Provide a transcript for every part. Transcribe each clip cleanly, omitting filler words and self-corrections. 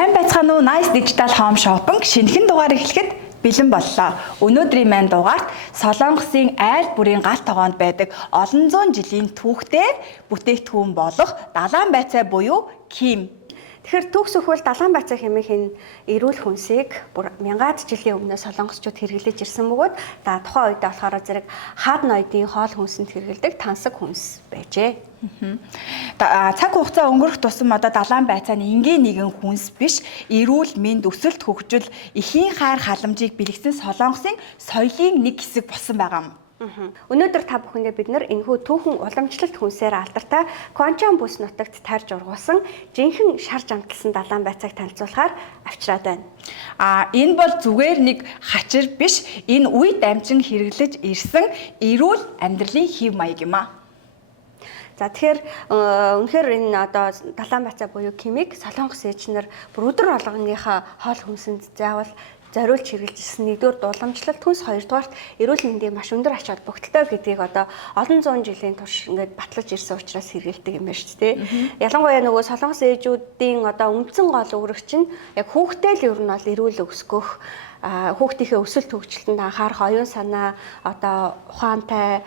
Сайн байцгаана уу? Nice Digital Home Shopping шинэхэн дугаар эхлэхэд бэлэн боллоо. Өнөөдрийн маань дугаарт Солонгосын айл бүрийн галт тогоонд байдаг олон зуун жилийн түүхтэй бүтээгдэхүүн болох далайн байцаа буюу Ким. Тэгэхээр түүх сөхвөл далайн байцаа хэмээх энэ эрүүл хүнсийг бүр мянгаад жилийн өмнө солонгосчууд хэрэглэж ирсэн бөгөөд тухайн үед болохоор зэрэг хаад ноёдын хоол хүнсэнд хэрэглэдэг тансаг хүнс байжээ. Цаг хугацаа өнгөрөх тусам одоо далайн байцааны энгийн нэгэн хүнс биш эрүүл мэнд өсөлт хөгжил эхийн хайр халамжийг бэлэгсэн Солонгосын соёлын нэг хэсэг болсон байгаа юм. Өнөөдөр та бүхэндээ бид нар энэхүү түүхэн уламжлалт хүнсээр алдартай Кванчан бүс нутагт тарж ургуулсан жинхэнэ шарж амталсан далайн байцааг танилцуулахаар авчираад байна. Энэ бол зүгээр нэг хачир биш энэ үед амжин хэрэглэж ирсэн эрүүл амьдралын хэв маяг юм аа. За тэгэхээр үнэхээр энэ одоо далайн байцаа буюу Кимийг солонгос ээж нар бүр өдөр болгоныхаа хоол хүнсэнд заавал зориулж хэрэгжилж ирсэн. Нэгдүгээр дуламжлалт хүнс, хоёрдугаарт эрүүл мэндийн маш өндөр ач холбогдолтой гэдгийг одоо олон зуун жилийн турш ингээд батлаж ирсэн учраас хэрэгэлдэг юм байна шүү дээ. Ялангуяа нөгөө солонгос ээжүүдийн одоо үндсэн гол үүрэг чинь яг хүүхдээ л ер нь бол эрүүл өсгөх хүүхдийнхээ өсөлт хөгжилтөнд анхаарах оюун санаа одоо ухаантай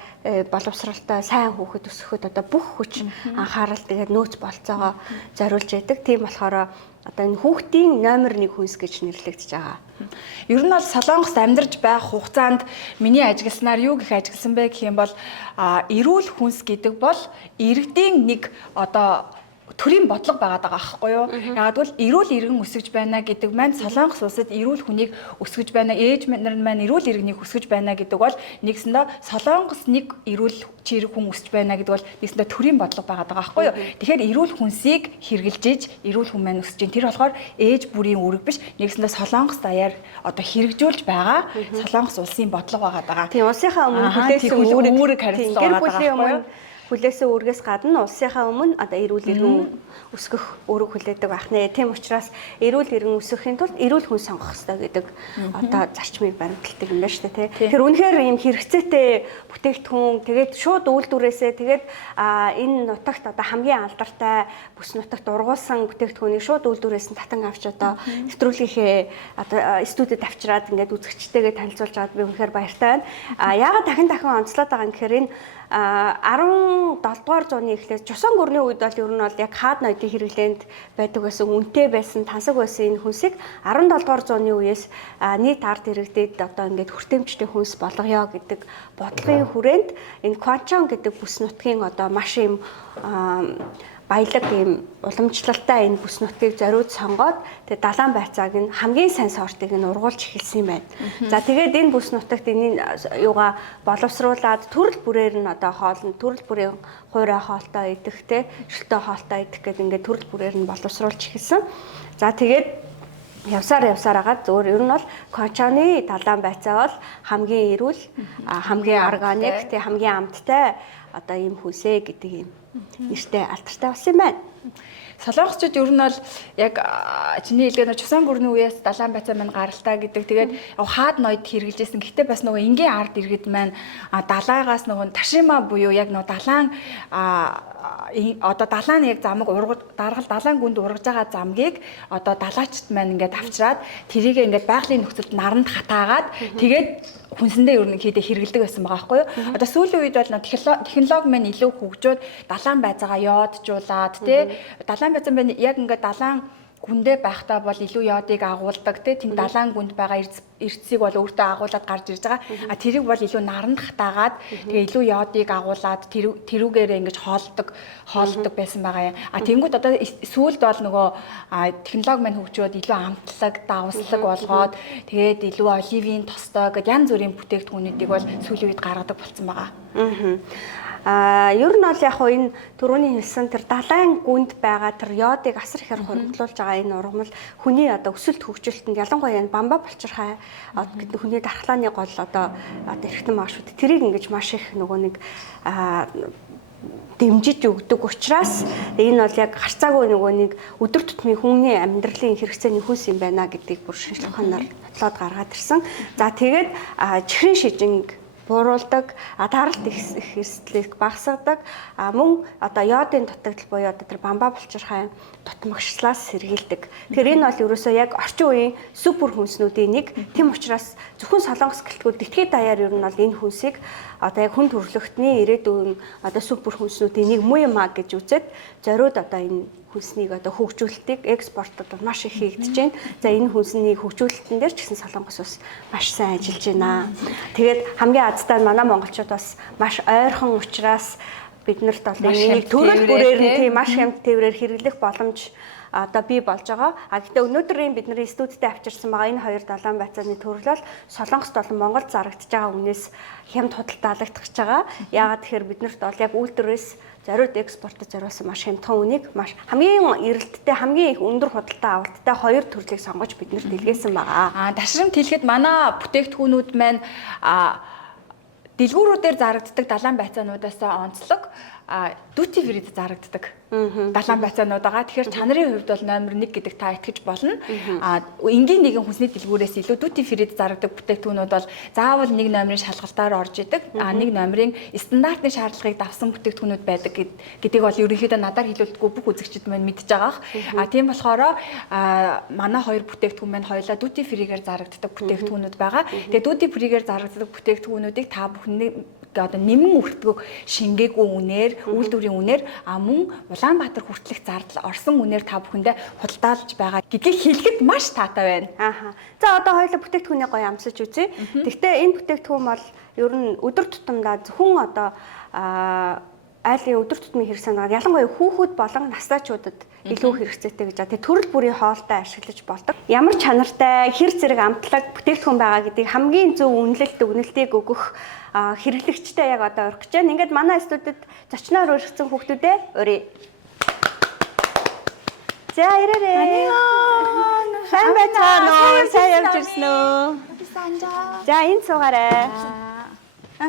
боловсралтай сайн хүүхэд өсгөхөд одоо бүх хүч анхаарал тэгээд нөөц болцоогоо зориулж яадаг. Тийм болохоор одоо энэ хүүхдийн номер 1 хүнс гэж нэрлэгдэж байгаа. Ер нь бол Солонгост амьдарч байх хугацаанд миний ажигласнаар юу гэх ажигласан бэ гэх юм бол эрүүл хүнс гэдэг бол иргэдийн нэг одоо төрийн бодлого байгаад байгаа аахгүй юу? Яагад бол эрүүл иргэн өсөж байна гэдэг маань Солонгос улсад эрүүл хүнийг өсгөж байна, ээж нар маань эрүүл иргэнийг өсгөж байна гэдэг бол нэгсэндээ Солонгос нэг эрүүл чирэг хүн өсөж байна гэдэг бол нэгсэндээ төрийн бодлого байгаад байгаа аахгүй юу? Тэгэхээр эрүүл хүнсийг хэрэгжилж эрүүл хүн маань өсөж байна. Тэр болохоор ээж бүрийн үүрэг биш, нэгсэндээ Солонгос даяар одоо хэрэгжүүлж байгаа Солонгос улсын бодлого байгаад байгаа. Тийм улсынхаа өмнө хүлээсэн үүрэг харилцаа байгаа аахгүй юу? Хүлээсэн үүргээс гадна улсынхаа өмнө одоо эрүүл иргэн өсгөх үүрэг хүлээдэг байх нэ. Тийм учраас эрүүл иргэн өсгөхийн тулд эрүүл хүн сонгох хэрэгтэй гэдэг одоо зарчмыг баримталдаг юм байна шүү дээ, тий. Тэгэхээр үнэхээр ийм хэрэгцээтэй бүтээгдэхүүн тэгээд шууд үйлдвэрээсээ тэгээд энэ нутагт одоо хамгийн алдартай бүс нутагт ургуулсан бүтээгдэхүүнийг шууд үйлдвэрээс нь татан авч одоо нэвтрүүлгийнхээ одоо студид авчираад ингээд үзэгчтэйгээ танилцуулж аваад би үнэхээр баяртай байна. Яагаад дахин онцлоод байгаа юм гэхээр энэ 17 дугаар зууны эхлээс Чусан гүрний үед бол ер нь бол яг хаад ноёдын хэрэглээнд байдаг байсан үнэтэй байсан тансаг байсан энэ хүнсийг 17 дугаар зууны үеэс нийт ард иргэдэд одоо ингээд хүртээмжтэй хүнс болгоё гэдэг бодлогын хүрээнд энэ Кванчан гэдэг бүс нутгийн одоо маш юм баялаг ийм уламжлалтай энэ бүс нутгийг зориуд сонгоод тэгээ далайн байцааг нь хамгийн сайн сортыг нь ургуулж эхэлсэн юм байна. За тэгээд энэ бүс нутагт энэ юугаа боловсруулад төрөл бүрээр нь одоо хоолнд төрөл бүрийн хуурай хоолтой идэх те шөлтөө хоолтой идэх гэдэг ингээд төрөл бүрээр нь боловсруулж эхэлсэн. За тэгээд явсаар агаад зөвөр ер нь бол Кванчаны далайн байцаа бол хамгийн эрүүл, хамгийн органик, тэг хамгийн амттай одоо ийм хүнсээ гэдэг юм нэртэй алдартай болсон юм байна. Солонгосчууд ер нь бол яг чиний хэлгээд Чусан гүрний үеэс далайн байцаа маань гаралтай гэдэг. Тэгээд хаад ноёд хэрэгжилжсэн. Гэхдээ бас нөгөө энгийн ард иргэд маань далаагаас нөгөө ташима буюу яг нөгөө далайн одоо далайн яг замыг даргал далайн гүнд ургаж байгаа замгийг одоо далаачд маань ингээд авчираад тэрийг ингээд байгалийн нөхцөлд наранд хатаагаад тэгээд хүнсэндээ ер нь хийдэ хэрэгэлдэг байсан байгаа байхгүй юу? Одоо сүүлийн үед бол технологи маань илүү хөгжөөд далайн байцаагаа йоджуулаад тий далайн байцаа маань яг ингээд далайн гүндээ байхдаа бол илүү йодыг агуулдаг тий тэнд далайн гүнд байгаа эрдэсийг бол өөртөө агуулад гарч ирж байгаа. Тэрийг бол илүү наранд хатаагаад тэгээ илүү йодыг агуулад тэрүүгээрээ ингэж хоолдог байсан байгаа юм. Тэнгүүд одоо сүүлд бол нөгөө технологи маань хөгжөөд илүү амтлаг, давслаг болгоод тэгээд илүү оливын тостой гэд янз бүрийн бүтээгдэхүүнүүдийг бол сүүлийн үед гаргадаг болсон байгаа. Ер нь бол яг энэ түрүүний хэлсэн тэр далайн гүнд байгаа тэр йодыг асар ихээр хөрвүүлж байгаа энэ ургамал хүний одоо өсөлт хөгжилтөнд ялангуяа энэ бамба булчирхай гэдэг хүний дархлааны гол одоо эргэтэн маашууд тэрийг ингэж маш их нөгөө нэг дэмжиж өгдөг учраас энэ бол яг харцаагүй нөгөө нэг өдөр тутмын хүний амьдралын хэрэгцээний хүнс юм байна гэдгийг бүр шинжлэх ухаанаар нотлоод гаргаад ирсэн. За тэгээд чихрийн шижинг бууруулдаг, таралт их эрсдлийг багасгадаг, мөн одоо йодын дутагдал буюу одоо тэр бамбаа булчирхай дутмагшлаас сэргийлдэг. Тэгэхээр энэ бол ерөөсөө яг орчин үеийн супер хүнснүүдийн нэг. Тэм учраас зөвхөн Солонгос гэлтгүүд дэлхийд даяар ер нь бол энэ хүнсийг одоо яг хүн төрөлхтний ирээдүйн одоо супер хүнснүүдийн нэг муу юм гэж үзээд зориуд одоо энэ хүнснийг одоо хөгжүүлэлтийг экспортод маш их хийгдэж байна. За энэ хүнсний хөгжүүлэлтэн дээр ч гэсэн Солонгос бас маш сайн ажиллаж байна. Тэгээд хамгийн азтай нь манай монголчууд бас маш ойрхон учраас биднэрт бол энийг төрөл бүрээр нь тийм маш хямд тээврээр хэрэглэх боломж одоо бий болж байгаа. Гэхдээ өнөөдрийн бидний студидтэй авчирсан байгаа энэ хоёр далайн байцааны төрөл бол Солонгост болон Монголд зарагдж байгаа үнээс хямд худалдаалагдах гэж байгаа. Яагаад тэгэхээр биднэрт бол яг үйлдвэрээс зориуд экспортод зориулсан маш хямдхан үнийг маш хамгийн эрэлттэй хамгийн их өндөр худалдаа авалттай хоёр төрлийг сонгож биднэрт илгээсэн байгаа. Ташрамт хэлэхэд манай бүтээгдэхүүнүүд маань дэлгүүрүүдээр зарагддаг далайн байцаануудаас онцлог duty free зарагддаг далайн байцаанууд байгаа. Тэгэхээр чанарын хувьд бол номер 1 гэдэг та итгэж болно. Энгийн нэгэн хүнсний дэлгүүрээс илүү duty free зарагддаг бүтээгдэхүүнүүд бол заавал нэг номерын шалгалтаар орж идэг. Нэг номерын стандартны шаардлагыг давсан бүтээгдэхүүнүүд байдаг гэдгийг бол ерөнхийдөө надаар хэлүүлдэггүй бүх үзэгчид маань мэдж байгаа. Тийм болохоор манай хоёр бүтээгдэхүүн маань хоёулаа duty free-гээр зарагддаг бүтээгдэхүүнүүд байгаа. Тэгээ duty free-гээр зарагддаг бүтээгдэхүүнүүдийг та бүхэн одоо нэмэн өртгөх шингээгүй үнээр, үйлдвэрийн үнээр мөн Улаанбаатар хүртэлх зардал орсон үнээр та бүхэндээ худалдаалж байгаа гэдгийг хэлэхэд маш таатай байна. За одоо хоёулаа бүтээгдэхүүнээ гоё амсаж үзье. Гэхдээ энэ бүтээгдэхүүн бол ер нь өдөр тутамдаа зөвхөн одоо айлын өдөр тутмын хэрэг санаагаар ялангуяа хүүхэд болон насаачуудад илүү хэрэгцээтэй гэж байгаа. Төрөл бүрийн хоолтой ашиглаж болдог. Ямар чанартай хэр зэрэг амтлаг бүтээгдэхүүн байгаа гэдгийг хамгийн зөв үнэлэлт өгнөлтийг өгөх хэрэглэгчтэй яг одоо урих гэж байна. Ингээд манай студид зочноор урьгсан хүүхдүүдээ урья. За ирээрээ. Сайн байцгаана уу? Сайн явж ирсэн үү? За энэ суугаарай.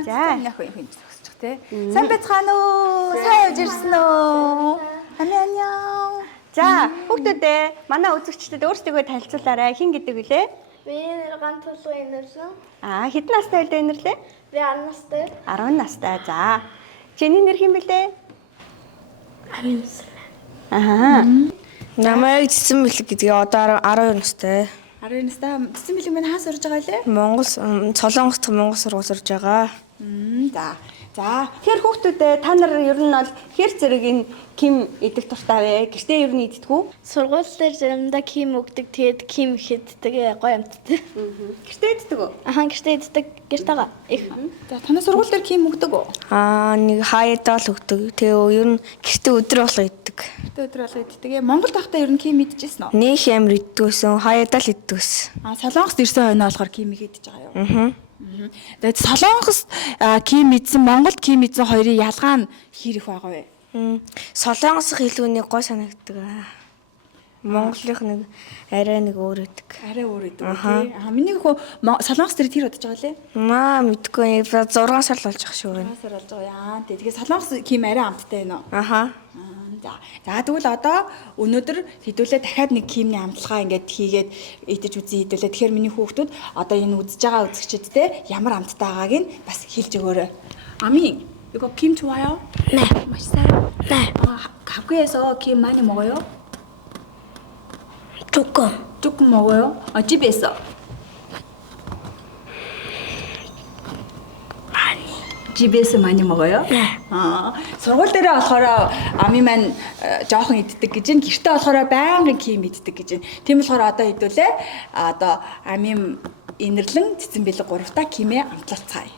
За яг юм зогсчих тий. Сайн байцгаана уу? Сайн явж ирсэн үү? Аньян. За хүүхдүүдээ манай үзэгчдэд өөрсдөө танилцуулаарай. Хэн гэдэг вүлээ? Би Гант Тулгын инэрлэн. Хэдэн настай вэ инэрлээ? Би 10 настай. 10 настай. За. Чиний нэр хэн бэлээ? Аминс. Намайг Цэцэн Бэлэг гэдэг одоо 12 настай. 12 настай. Цэцэн Бэлэг минь хаас сурж байгаа лээ? Солонгос дахь Монгол сургууль сурж байгаа. За. Тэгэхээр хүүхдүүдээ та нар ер нь бол хэр зэрэг энэ ким идэх туртай вэ? Гэртээ ер нь иддэг үү? Сургууль дээр заримдаа ким өгдөг. Тэгээд ким ихэддэг гоё амттай. Гэртээ иддэг үү? Гэртээ иддэг. Гэрт байгаа. Их. За танай сургууль дээр ким өгдөг үү? Нэг хаяадаа л өгдөг. Тэгээ ер нь гэртээ өдөр болго иддэг. Өдөр болго иддэг. Монгол тахта ер нь ким идчихсэн үү? Нэг амар иддгүйсэн, хаяадаа л иддгүйсэн. Солонгост ирсэн хойно болохоор ким идэж байгаа юу? Тэгээд Солонгост ким идсэн, Монголд ким идсэн хоёрын ялгаа нь хэр их байгаа вэ? Солонгосх илүү нэг гой санагддаг. Монголынх нэг арай нэг өөр идэг. Арай өөр идэг тий. Миний хөө Солонгос дээр тэр удаж байгаа лээ. Мэдгүй 6 сар л болж байгаа шүү байна. 6 сар болж байгаа. Тэгээд Солонгос ким арай амттай байна уу? За тэгвэл одоо өнөөдөр хэдүүлээ дахиад нэг кимний амтлагаа ингээд хийгээд идэж үзье хэдүүлээ. Тэгэхээр миний хүүхдүүд одоо энэ үзэж байгаа үзэгчдэд ямар амттай байгааг нь бас хэлж өгөөрэй. Ами, 이거 김 좋아요? 네. 맛있어요? 네. 가게에서 김 많이 먹어요? 조금 먹어요? 집에서? 집에서 많이 먹어요? 네. сургууль дээр болохоор ами маань жоохон иддэг гэж байна. Гэртээ болохоор байнгын ким иддэг гэж байна. Тийм болохоор одоо хэдүүлээ одоо ами инэрлэн Цэцэн Бэлэг 3-та кимээ амтлалцгаая.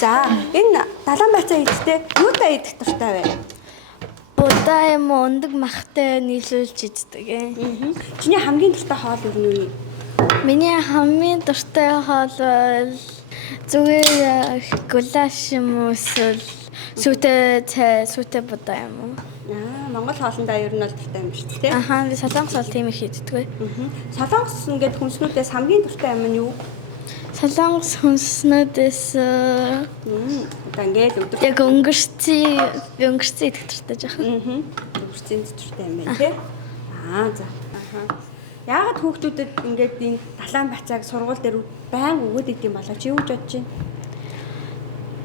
За энэ далайн байцаа идтэй юутай идэх туртай вэ? Будаа юм ундаг махтай нийлүүлж иддэг. Чиний хамгийн дуртай хоол юу вэ? Миний хамгийн дуртай хоол бол зүгээр гулаш юм уу эсвэл сүйтэй будаа юм уу? Монгол хоолндоо ер нь бол дуртай юм шүү дээ. Би Солонгос бол тийм их иддэг. Солонгос ингээд хүнснүүдээс хамгийн дуртай юм нь юу? Солонгос хүнснүүдээс одоо ингээд өдөр яг өнгөрцөө идэх дуртай жоохон. өнгөрцөн дуртай юм байна тий. За. Яагаад хүүхдүүдэд ингээд энэ далайн бацааг сургууль дээр байнга өгөөд идэм болоо чи юу гэж бодож байна?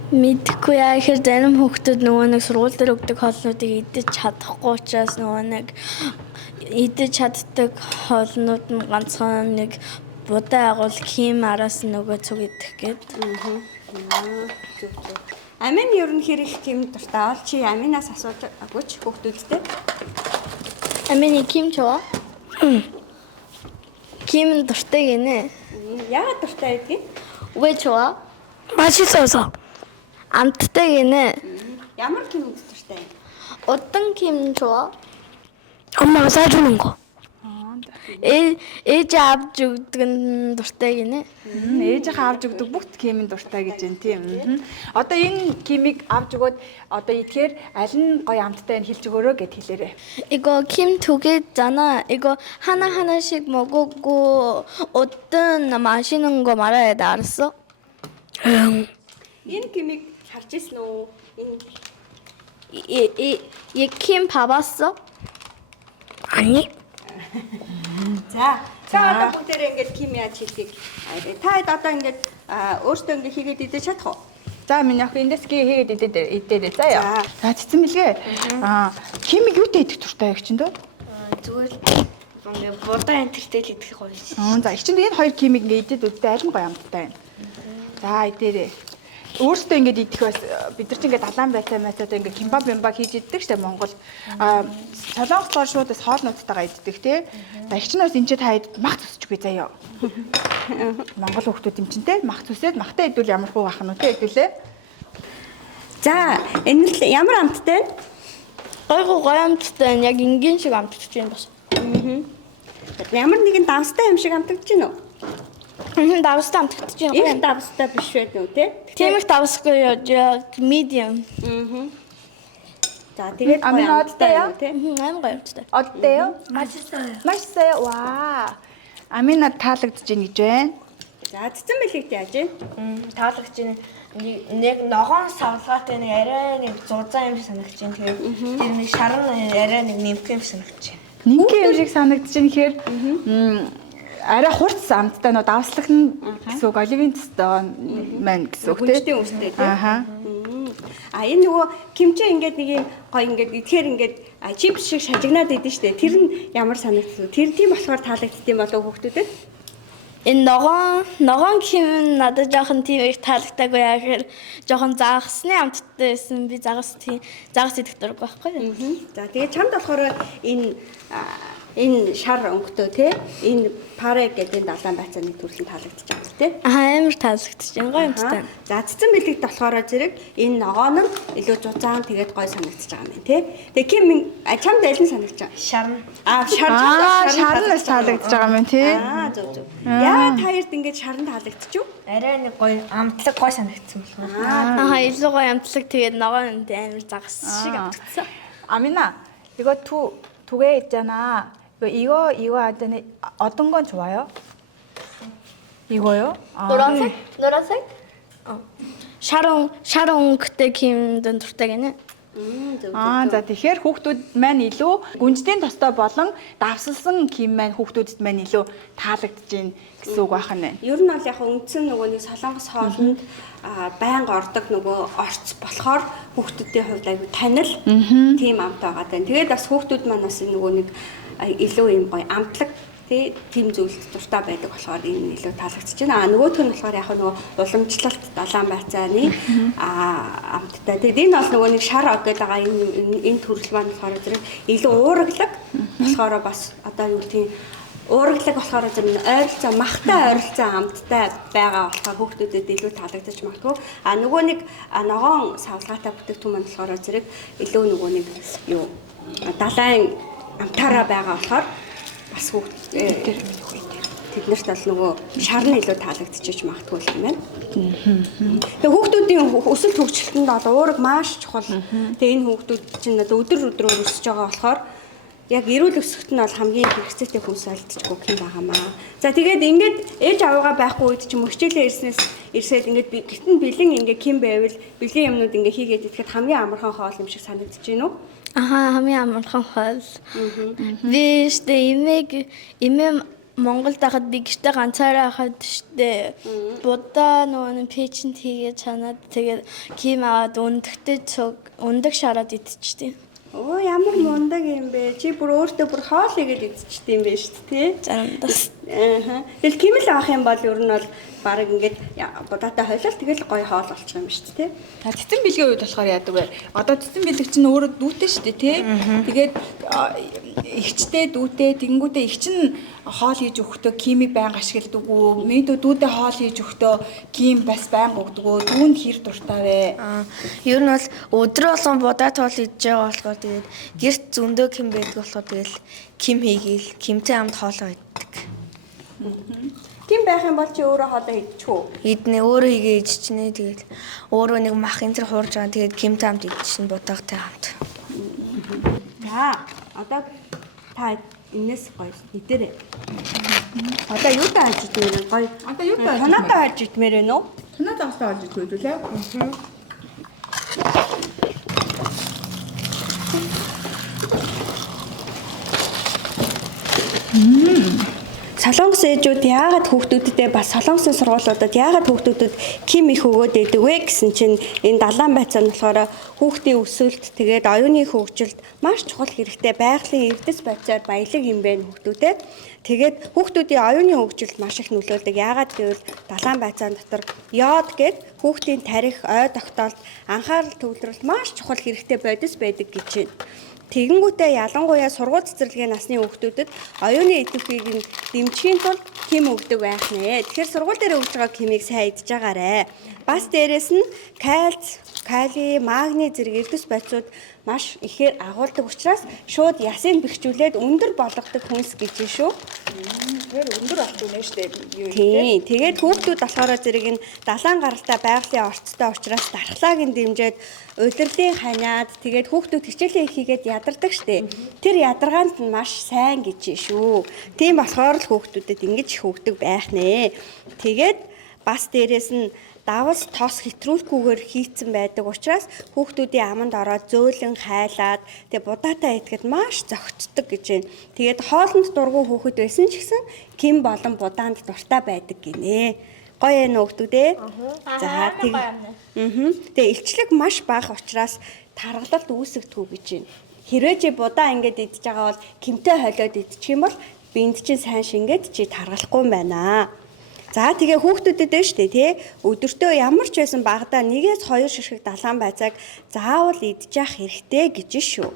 Мэдхгүй яа гэхээр зарим хүүхдүүд нөгөө нэг сургууль дээр өгдөг хоолнуудыг идэж чадахгүй учраас нөгөө нэг идэж чаддаг хоолнууд нь ганцхан нэг будаа агуул хим араас нөгөө цуг идэх гээд. Зүг. Амин ер нь хэрэг ким дуртай бол чи аминаас асууж агууч хүүхдүүдтэй. Амины ким чоо? Ким дуртай гинэ. Яагаад дуртай байдгийг? Вэ чоо? 맛있어서. Амттай гинэ. Ямар ким дуртай? 어떤 김 좋아? 엄마가 싸주는 거. ээж авч өгдөг нь дуртай гинэ. Ээжийнхээ авч өгдөг бүгд кимийн дуртай гэж байна тийм. Одоо энэ кимийг авч өгөөд одоо идэхээр аль нь гоё амттай нь хэлж өгөөрэй гэд хэлээрэй. 이거 김 두 개잖아. 이거 하나하나씩 먹고 어떤 맛있는 거 말해야 돼. 알았어? 응. Энэ кимийг харж ирсэн үү? 얘킴 봐봤어? 아니? За одоо бүгдээрээ ингээд ким яаж хийдгийг та хэд одоо ингээд өөртөө ингээд хийгээд идэж чадах уу? За миний ах эндээс хийгээд идээрэй заяа. За цэцэн бэлгээ. Кимийг юутай идэх дуртай яг чинь дөө? зүгээр ингээ будаа энтертэй л идэх гоё шээ. За их чинь энэ хоёр кимийг ингээ идэд үдтэй аль нь гоё амттай байна. За идээрэй. Өөртөө ингээд идэх бас бид нар ч ингээд далайн байцаамаасаа ингээд кимбаб хийж иддэг штэ Монгол. Солонгос боор шууд бас хоолнуудтайгаа иддэг тий. За их чинь бас энэ ч та мах зүсчихгүй заяа. Монгол хүмүүс юм чинь тий мах зүсээд махтай идвэл ямар хуу байх нь үү тий идүүлээ. За энэ л ямар амттай вэ? гоё амттай яг энгийн шиг амтчих чинь бас. Ямар нэгэн давстай юм шиг амтагдаж байна уу? Давстай амтчих чинь Их давстай биш байх үү те? тийм их давсгүй яг medium. За тэгээд аминадтай яа? те? Аим гоё амттай. 어때요? 맛있어요. 맛있어요. 와. 아미나 таалагдж байна гэж байна. За цэцэн бэлэгт яаж вэ? Таалагдж байна. Нэг ногоон савлгаатай нэг арай нэг зузаан юм шиг санагдаж байна. Тэгээд тэр нэг шаран арай нэг нэмэх юм санагдаж байна. Нинки юм шиг санагдаж байна гэхээр арай хурц амттай нөө давслах нь гэсэн үг оливын төстэй маань гэсэн үг Хүнжтэй үстэй те? Ааха. Энэ нөгөө кимчи ингээд нэг юм гоё ингээд идэхээр ингээд чипс шиг шажигнаад идэв штэ. Тэр нь ямар санагдсан? Тэр тийм болохоор таалагдсан болов хүүхдүүдэд? Энэ ногоон ким надад жоохон тийм их таалагдаагүй яа гэхээр жоохон загасны амттай байсан. Би загас идэх дург байхгүй. За тэгээд чамд болохоор энэ шар өнгөтэй те? Энэ паре гэдэг далайн байцааны төрлийн таалагдчих юм те? Амар таалагдчих юм гоё амттай. За цэцэн бэлэгт болохоор зэрэг энэ ногоон нь илүү зузаан тэгээд гоё санагдчихж байгаа юм тий. Тэгээ ким чамд аль нь санагдаж байгаа? Шаран. шарнаас таалагдж байгаа юм тий. Зөв. Яагаад таард ингэж шаран таалагдчих вэ? Арай нэг гоё амтлаг гоё санагдсан болохоор. Илүү гоё амтлаг тэгээд ногоон амар загас шиг амтгцсан. 아미나 이거 두 개 있잖아. 이거 하더니 어떤 건 좋아요? 이거요? 노란색? 샤롱 그때 김든 둘때기는 За тэгэхээр хүүхдүүд маань илүү гүнжлийн тостой болон давсалсан ким маань хүүхдүүдэд маань илүү таалагдж байна гэсэн үг байна. Ер нь бол яг үндсэн нөгөө нэг солонгос хоолнд байнга ордог нөгөө орц болохоор хүүхдүүдийн хувьд аюу танил тийм амт байгаа даа. Тэгээд бас хүүхдүүд маань бас нөгөө нэг илүү юм гоё амтлаг тийм зүйлд дуртай байдаг болохоор энэ илүү таалагдчихж байна. Нөгөөх нь болохоор яг нөгөө уламжлалт далайн байцааны амттай. Тэгээд энэ бол нөгөө нэг шар гэдэг байгаа энэ төрөл маань болохоор зэрэг илүү уурглаг болохоор бас одоо юу гэдэг уурглаг болохоор зэрэг ойролцоо махтай ойролцоо амттай байгаа болохоор хүүхдүүдэд илүү таалагдаж магадгүй. Нөгөө нэг ногоон савлгаатай бүтээгдэхүүн маань болохоор зэрэг илүү нөгөө нэг юу далайн амтаараа байгаа болохоор бас тэднэрт бол нөгөө шарн илүү таалагдчихж магадгүй юм байна. Тэгээ хүүхдүүдийн өсөлт хөгжилтөнд бол уураг маш чухал. Тэгээ энэ хүүхдүүд чинь өдөр өсөж байгаа болохоор яг эрүүл өсөлт нь бол хамгийн хэрэгцээтэй хүнс алдчихгүй юм байгаамаа. За тэгээд ингээд ээж аваагаа байхгүй үед ч юм хичээлээ ирсээд ингээд гитэн бэлэн ингээд ким байвал бэлэн юмнууд ингээд хийгээд идэхэд хамгийн амархан хоол юм шиг санагдаж байна уу? хамгийн амархан хоол. Би штэ имээ Монголд хахад би гэртээ ганцаараа хахад штэ будаа нөгөө пэйжэнд хийгээд чанаад тэгээд ким аваад өндөг шараад идчихтий. Оо ямар мундаг юм бэ. Чи бүр өөртөө бүр хоол игээд идчихдэг юм бэ шүү дээ, тий? Заримдаас. Тэгэл кимэл авах юм бол ер нь бол баг ингээд будаатай хойлол тэгэл гоё хоол болчих юм шүү дээ, тий? За цэцэн бэлгийн үед болохоор яадаг вэ? Одоо цэцэн бэлэг чинь өөрөө дүүтэй шүү дээ, тий? Тэгээд ихчтэй дүүтэй тэгэнгүүтээ их чинь хоол хийж өгөхдөө кимийг байнга ашигладаг уу? Мэдүү дүүдээ хоол хийж өгөхдөө ким бас байнга өгдөг үү? Дүүнд хэр дуртай вэ? Ер нь бол өдрөө болгон будаа тоол идж байгаа болохоор тэгээд гэрт зөндөө ким байдаг болохоор тэгэл ким хийгээл кимтэй хамт хоолоо иддэг. Ким байх юм бол чи өөрөө хоолоо хийчих үү? Иднэ өөрөө хийгээ идчихнэ тэгээд өөрөө нэг мах энэ төр хуурж байгаа тэгээд кимтэй хамт идчихнэ будаатай хамт. За одоо та энэс гоё идэрээ. Одоо юу тааж идмээр вэ? Гоё. Одоо юу тааж? Танаатай хайж идмээр вэ нөө? Танаа дагсаа олж идэх үү лээ? Солонгос ээжүүд яагаад хүүхдүүддээ бас солонгосын сургуулиудад яагаад хүүхдүүдэд ким их өгөөд байдаг вэ гэсэн чинь энэ далайн байцаа нь болохоор хүүхдийн өсөлт тэгээд оюуны хөгжилд маш чухал хэрэгтэй байгалийн эрдэс байцаар баялаг юм байна хүүхдүүдэд. Тэгээд хүүхдүүдийн оюуны хөгжилд маш их нөлөөлдөг. Яагаад гэвэл далайн байцаан дотор йод гэдэг хүүхдийн тарих, ой тогтоолт, анхаарал төвлөрөлт маш чухал хэрэгтэй бодис байдаг гэж байна. Тэгэнгүүтээ ялангуяа сургууль цэцэрлэгийн насны хүүхдүүдэд оюуны идэвхийг нь дэмжихийн тулд ким өгдөг байх нэ. Тэгэхээр сургууль дээр өгж байгаа кимийг сайн идж байгаарэ. Бас дээрэс нь кальц, кали, магний зэрэг эрдэс бодисууд маш ихээр агуулдаг учраас шууд ясыг бэхжүүлээд өндөр болгодог хүнс гэж байна шүү. Тэгэхээр өндөр болт үнэ шүү дээ. Тийм. Тэгээд хүүхдүүд болохоор зэрэг энэ далайн гаралтай байгалийн орцтой учраас дархлааг нь дэмжиж удирлын ханиад тэгээд хүүхдүүд хичээлээ хийгээд ядардаг штэ. Тэр ядаргаанд нь маш сайн гэж шүү. Тийм болохоор л хүүхдүүдэд ингэж их өгдөг байх нэ. Тэгээд бас дээрэс нь давс тос хэтрүүлэхгүйгээр хийцэн байдаг учраас хүүхдүүдийн аманд ороод зөөлөн хайлаад тэгээ будаатай идэхэд маш зөгцдөг гэж байна. Тэгээд хоолнд дургүй хүүхэд байсан ч гэсэн ким болон будаанд дуртай байдаг гинэ. Гоё ээ нөхдүүдээ. За тэгээ илчлэг маш бага учраас таргалалт үүсэгдэх гэж байна. Хэрвээ чи будаа ингээд идж байгаа бол кимтэй хойлоод идчих юм бол биед чинь сайн шингээд чи таргалахгүй юм байна. За тэгээ хүүхдүүдэд дээ штэ тий өдөртөө ямар ч байсан багадаа 1-2 ширхэг далайн байцааг заавал идчих хэрэгтэй гэж шүү.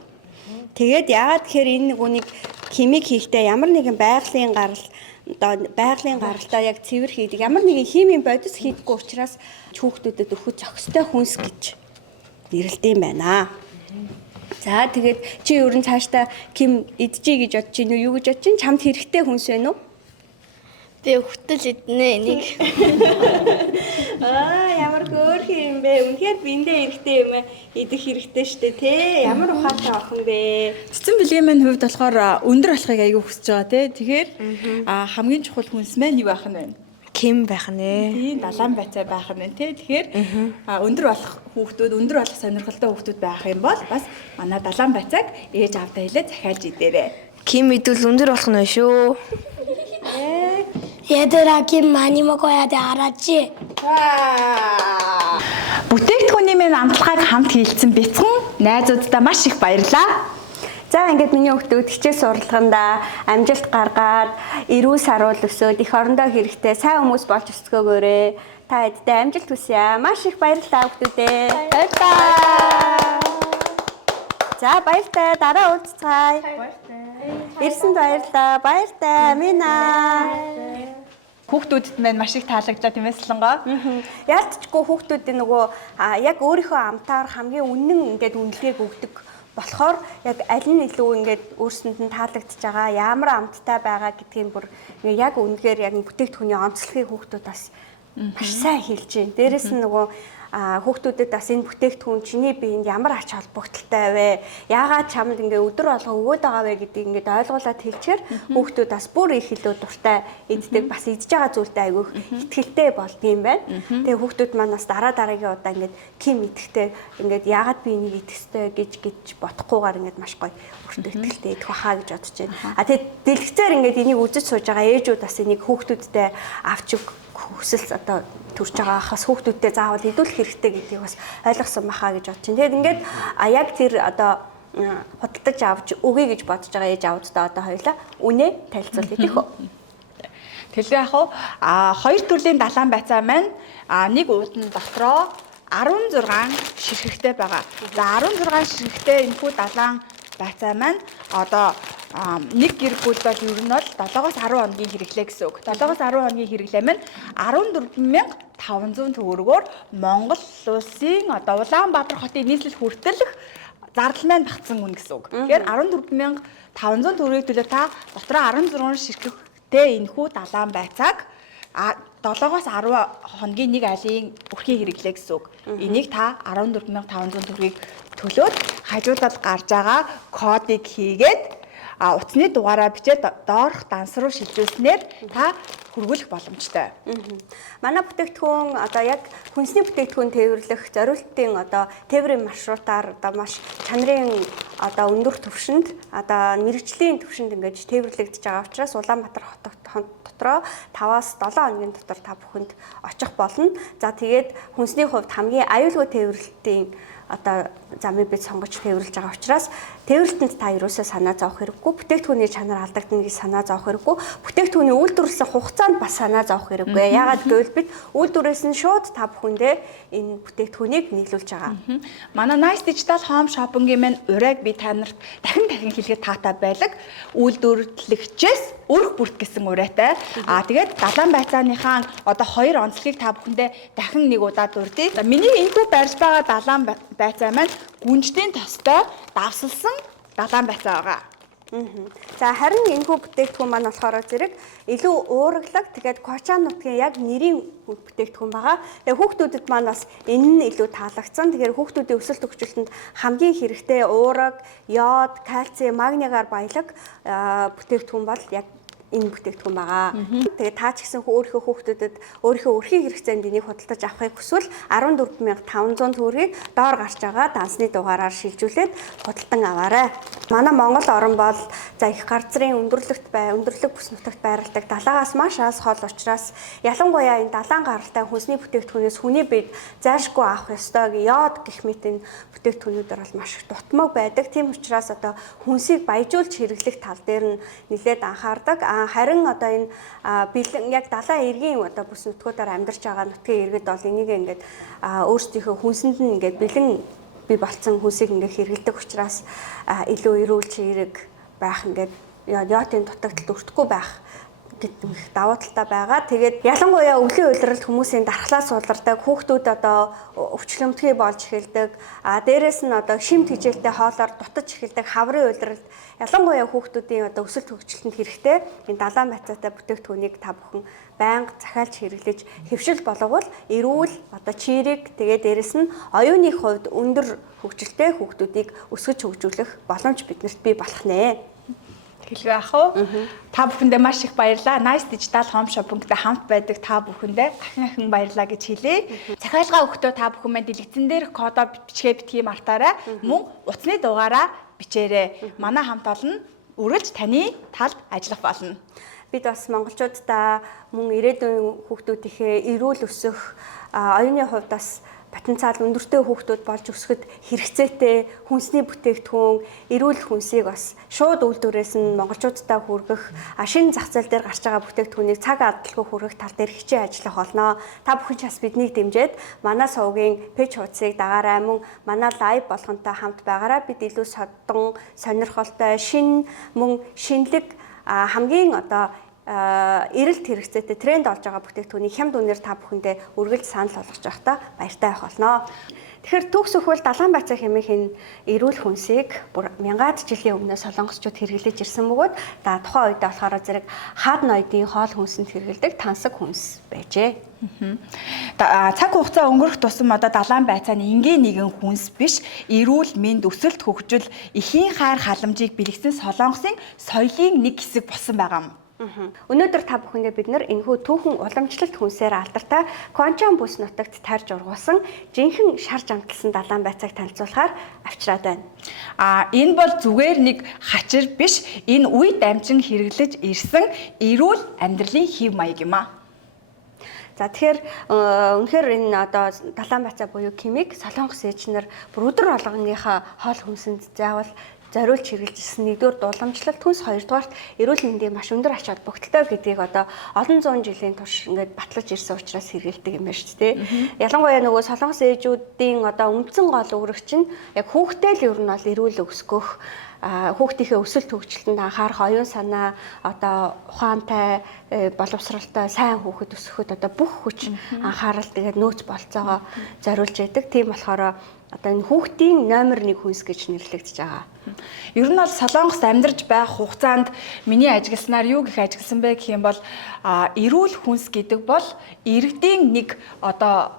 Тэгээд яагаад тэгэхээр энэ нүг химик хийхдээ ямар нэгэн байгалийн гаралтай яг цэвэр хийдэг ямар нэгэн химийн бодис хийдэггүй учраас хүүхдүүдэд өгөх зохистой хүнс гэж нэрлэдэг юм байна. За тэгээд чи ер нь цаашдаа ким идчихье гэж бодож байна уу? Юу гэж бодож чинь чамд хэрэгтэй хүнс байна уу? Би хөтөл иднэ энийг. Ямар хөөрхөн юм бэ? Үнэхээр биндээ хэрэгтэй юм идэх хэрэгтэй штэ тий. Ямар ухаантай охин бэ? Цэцэн бэлгийн маань хувьд болохоор өндөр болохыг аягүй хүсэж байгаа тий. Тэгэхээр хамгийн чухал хүнс маань юу байх нь вэ? Ким байх нэ. Тийм далайн байцаа байх нь тий. Тэгэхээр өндөр болох хүүхдүүд, өндөр болох сонирхолтой хүүхдүүд байх юм бол бас манай далайн байцааг ээж аавдаа хэлээ захиалж идээрэй. Ким идвэл өндөр болох нь шүү. 얘들아 김 많이 먹어야 돼 알았지? Бүтээгдэхүүний минь амтлагыг хамт хийлцэн бяцхан найзуудтай маш их баярлаа. За ингээд миний хүүхдүүд хичээл сурлаганда амжилт гаргаад эрүүл саруул өсөөд их орондоо хэрэгтэй сайн хүмүүс болж өсгөөгөөрэй. Та эддээ амжилт хүсье. Маш их баярлалаа хүүхдүүдээ. Баярлалаа. За баяртай дараа уулзцгаая. Ирсэнд баярлалаа. Баяртай. Мина. Хүүхдүүдэд маань маш их таалагдаа тийм ээ Солонгоо. Яалтчгүй хүүхдүүдийн нөгөө яг өөрийнхөө амтаар хамгийн үнэн ингээд үнэлгээг өгдөг болохоор яг аль нь илүү ингээд өөрсөнд нь таалагдж байгаа ямар амттай байгаа гэдгийг бүр яг үнэхээр яг бүтээгдэхүүний онцлогийг хүүхдүүд бас маш сайн хэлж байна. Дээрэс нь нөгөө хүүхдүүдэд бас энэ бүтээгдэхүүн чиний биеинд ямар ач холбогдолтой вэ? Яагаад чамд ингээ өдөр болго өгөөд байгаа вэ гэдгийг ингээ ойлгуулад хэлчихээр хүүхдүүд бас бүр их илүү дуртай иддэг, бас идж байгаа зүйлтэй айгүйх ихтгэлтэй болдгийм байна. Тэгээ хүүхдүүд маань бас дараагийн удаа ингээ ким идэхтэй ингээд яагаад би энийг идэх ёстой гэж бодохгүйгээр ингээд маш гоё өртөлтөлтэй идэх баха гэж бодож байна. Тэгээд дэлгэцээр ингээд энийг үзэж сууж байгаа ээжүүд бас энийг хүүхдүүдтэй авч хүсэл одоо төрж байгаа хас хүүхдүүдтэй заавал идүүлэх хэрэгтэй гэдгийг бас ойлгосон баха гэж бодож байна. Тэгээд ингээд яг тэр одоо худалдаж авч өгье гэж бодож байгаа ээж аавдаа одоо хоёлаа үнэ танилцуулъя гэх үү. Тэгэхээр яг хоёр төрлийн далайн байцаа маань нэг уудын дотроо 16 ширхэгтэй байгаа. За 16 ширхэгтэй энэхүү далайн байцаа маань одоо нэг гэр бүл бол ер нь бол 7-10 хоногийн хэрэглээ гэсэн үг. 7-10 хоногийн хэрэглээ маань 14,500 төгрөгөөр Монгол улсын одоо Улаанбаатар хотын нийслэл хүртэлх зардал маань багтсан үн гэсэн үг. Тэгэхээр 14,500 төгрөгийг төлөө та дотроо 16 ширхэгтэй энэхүү далайн байцааг 7-10 хоногийн нэг айлын өрхийн хэрэглээ гэсэн үг. Энийг та 14,500 төгрөгийг төлөөд хажуудад гарч байгаа кодыг хийгээд утасны дугаараа бичээд доорх данс руу шилжүүлснээр та хөргүүлэх боломжтой. Манай бүтээгдэхүүн одоо яг хүнсний бүтээгдэхүүн тээвэрлэх зориултын одоо тээврийн маршрутаар одоо маш чанарын одоо өндөр түвшинд одоо мэрэгжлийн түвшинд ингэж тээвэрлэгдэж байгаа учраас Улаанбаатар хот дотроо 5-7 хоногийн дотор та бүхэнд очих болно. За тэгээд хүнсний хувьд хамгийн аюулгүй тээвэрлэлтийн одоо замыг бид сонгож тээвэрлж байгаа учраас тээвэрлэлтэнд та юусаа санаа зовох хэрэггүй, бүтээгдэхүүний чанар алдагдана гэж санаа зовох хэрэггүй, бүтээгдэхүүний үйлдвэрлэсэн хугацаанд бас санаа зовох хэрэггүй. Яагаад гэвэл бид үйлдвэрээс нь шууд та бүхэндээ энэ бүтээгдэхүүнийг нийлүүлж байгаа. Манай Nice Digital Home Shopping-ийн маань урайг би та нарт дахин хэлэхэд таатай байлаг. Үйлдвэрлэгчээс өрх бүрт гэсэн урайтай. Тэгээд далайн байцааныхаа одоо 2 онцлогийг та бүхэндээ дахин нэг удаа дурдъя. Миний энэхүү барьж байгаа далайн байцаа маань гүнжлийн тостой давсалсан далайн байцаа байгаа. За харин энэхүү бүтээгдэхүүн маань болохоор зэрэг илүү уурглаг тэгээд Коча нутгийн яг нэрийн бүтээгдэхүүн байгаа. Тэгээд хүүхдүүдэд маань бас энэ нь илүү таалагдсан. Тэгэхээр хүүхдүүдийн өсөлт хөгжилтөнд хамгийн хэрэгтэй уураг, йод, кальци, магнигаар баялаг бүтээгдэхүүн бол яг энэ бүтээгдэхүүн байгаа. Тэгээд таа ч гэсэн өөрийнхөө хүүхдүүдэд өөрийнхөө өрхийн хэрэгцээнд энийг худалдаж авахыг хүсвэл 14,500 төгрөгийг доор гарч байгаа дансны дугаараар шилжүүлээд худалдан аваарай. Манай Монгол орн бол за их газрын өндөрлөг бүс нутагт байрладаг далаагаас маш аз хол учраас ялангуяа энэ далайн гаралтай хүнсний бүтээгдэхүүнээс хүний биед зайлшгүй авах ёстой йод гэх мэт энэ бүтээгдэхүүнүүдээр бол маш их дутмаг байдаг. Тийм учраас одоо хүнсийг баяжуулж хэрэглэх тал дээр нь нэлээд анхаардаг. Харин одоо энэ бэлэн яг далайн эргийн одоо бүс нутгуудаар амьдарч байгаа нутгийн иргэд бол энийг ингээд өөрсдийнхөө хүнсэнд нь ингээд бэлэн бий болцсон хүнсийг ингээд хэрэглэдэг учраас илүү эрүүл чирэг байх ингээд йодын дутагдалд өртөхгүй байх гэдэг давуу талтай байгаа. Тэгээд ялангуяа өвлийн улиралд хүмүүсийн дархлаа суулардаг, хүүхдүүд одоо өвчлөмтгий болж эхэлдэг. Дээрээс нь одоо шимт хижээлтэй хоолоор дутаж эхэлдэг хаврын улиралд ялангуяа хүүхдүүдийн одоо өсөлт хөгжилтөнд хэрэгтэй энэ далайн байцаатай бүтээгдэхүүнийг та бүхэн байнга захиалж хэрэглэж хэвшил болговол эрүүл одоо чирэг тэгээд дээрэс нь оюуны хувьд өндөр хөгжилтэй хүүхдүүдийг өсгөж хөгжүүлэх боломж биднэрт бий болох нэ. Хэлгүй ах уу? Та бүхэндээ маш их баярлалаа. Nice Digital Home Shopping-тэй хамт байдаг та бүхэндээ дахин баярлалаа гэж хэлье. Захиалга өгөхдөө та бүхэн маань дэлгэцэн дээрх кодоо бичгээ битгий мартаарай. Мөн утасны дугаараа бичээрэй. Манай хамт олон үргэлж таны талд ажиллах болно. Бид бас монголчуудаа мөн ирээдүйн хүүхдүүдийнхээ эрүүл өсөх оюуны хувьд бас потенциал өндөртэй хүүхдүүд болж өсөхөд хэрэгцээтэй хүнсний бүтээгдэхүүн, эрүүл хүнсийг бас шууд үйлдвэрээс нь монголчуудаа хүргэх, шинэ зах зээл дээр гарч байгаа бүтээгдэхүүнийг цаг алдалгүй хүргэх тал дээр хичээн ажиллах болно. Та бүхэн ч бас биднийг дэмжиж манай сувгийн пэйж хуудсыг дагаарай, мөн манай лайв болгонтой хамт байгаарай. Бид илүү содон, сонирхолтой, шинэ мөн шинэлэг хамгийн одоо эрэлт хэрэгцээтэй тренд олж байгаа бүтээгдэхүүний хямд үнээр та бүхэндээ үргэлж санал болгож байхдаа баяртай байх болно. Тэгэхээр төгс өхвөл далайн байцаа хэмээх энэ эрүүл хүнсийг бүр мянгаад жилийн өмнө солонгосчууд хэрэглэж ирсэн бөгөөд тухайн үед болохоор зэрэг хаад ноёдын хоол хүнсэнд хэрэглэдэг тансаг хүнс байжээ. Цаг хугацаа өнгөрөх тусам одоо далайн байцааны энгийн нэгэн хүнс биш, эрүүл мэнд өсөлт хөгжил, эхийн хайр халамжийг бэлэгсэн Солонгосын соёлын нэг хэсэг болсон байгаа юм. Өнөөдөр та бүхэндээ бид нар энэхүү түүхэн уламжлалт хүнсээр алдартай Кванчан бүс нутагт тарж ургуулсан жинхэнэ шар жамталсан далайн байцааг танилцуулахаар авчираад байна. Энэ бол зүгээр нэг хачир биш, энэ үе дамжин хэрэглэж ирсэн эрүүл амьдралын хэв маяг юм аа. За тэгэхээр үнэхээр энэ одоо далайн байцаа буюу кимик солонгос ээжнэр бүр өдөр болгоныхаа хоол хүнсэнд заавал зориулж хэрэгжилсэн нэгдүгээр дууламжлалт хүнс, хоёрдугаарт эрүүл мэндийн маш өндөр ач холбогдолтой гэдгийг одоо олон зуун жилийн турш ингээд батлаж ирсэн учраас хэрэгэлдэг юм байна шүү дээ. Ялангуяа нөгөө солонгос ээжүүдийн одоо үндсэн гол үүрэг чинь яг хүүхдээ л ер нь бол эрүүл өсгөх, хүүхдийнхээ өсөлт хөгжилтөнд анхаарах, оюун санаа, одоо ухаантай, боловсралтай, сайн хүүхэд өсгөхөд одоо бүх хүч анхаарал тэгээд нөөц болцоогоо зориулж яадаг. Тийм болохоор одоо энэ хүүхдийн номер 1 хүнс гэж нэрлэгдэж байгаа. Ер нь бол Солонгост амьдарч байх хугацаанд миний ажигласнаар юу гэх ажигласан бэ гэх юм бол эрүүл хүнс гэдэг бол иргэдийн нэг одоо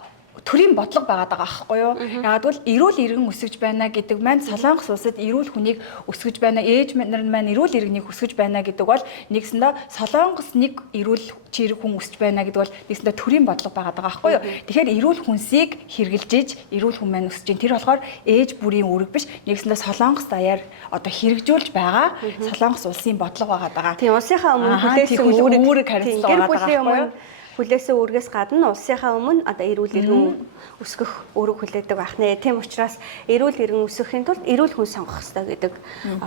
төрийн бодлого байгаад байгаа байхгүй юу? Яагад бол эрүүл иргэн өсөж байна гэдэг маань Солонгос улсад эрүүл хүнийг өсгөж байна, ээж нар маань эрүүл иргэнийг өсгөж байна гэдэг бол нэгсэндээ Солонгос нэг эрүүл чирэг хүн өсөж байна гэдэг бол нэгсэндээ төрийн бодлого байгаад байгаа байхгүй юу? Тэгэхээр эрүүл хүнсийг хэрглэж иж эрүүл хүн маань өсөж байна. Тэр болохоор ээж бүрийн үүрэг биш, нэгсэндээ Солонгос даяар одоо хэрэгжүүлж байгаа Солонгос улсын бодлого байгаад байгаа. Тийм улсынхаа өмнө хүлээсэн үүрэг хариуцлага байгаа байхгүй юу? Хүлээсэн үүргээс гадна улсынхаа өмнө одоо эрүүл иргэн өсгөх үүрэг хүлээдэг байх нэ. Тийм учраас эрүүл иргэн өсгөхийн тулд эрүүл хүн сонгох хэрэгтэй гэдэг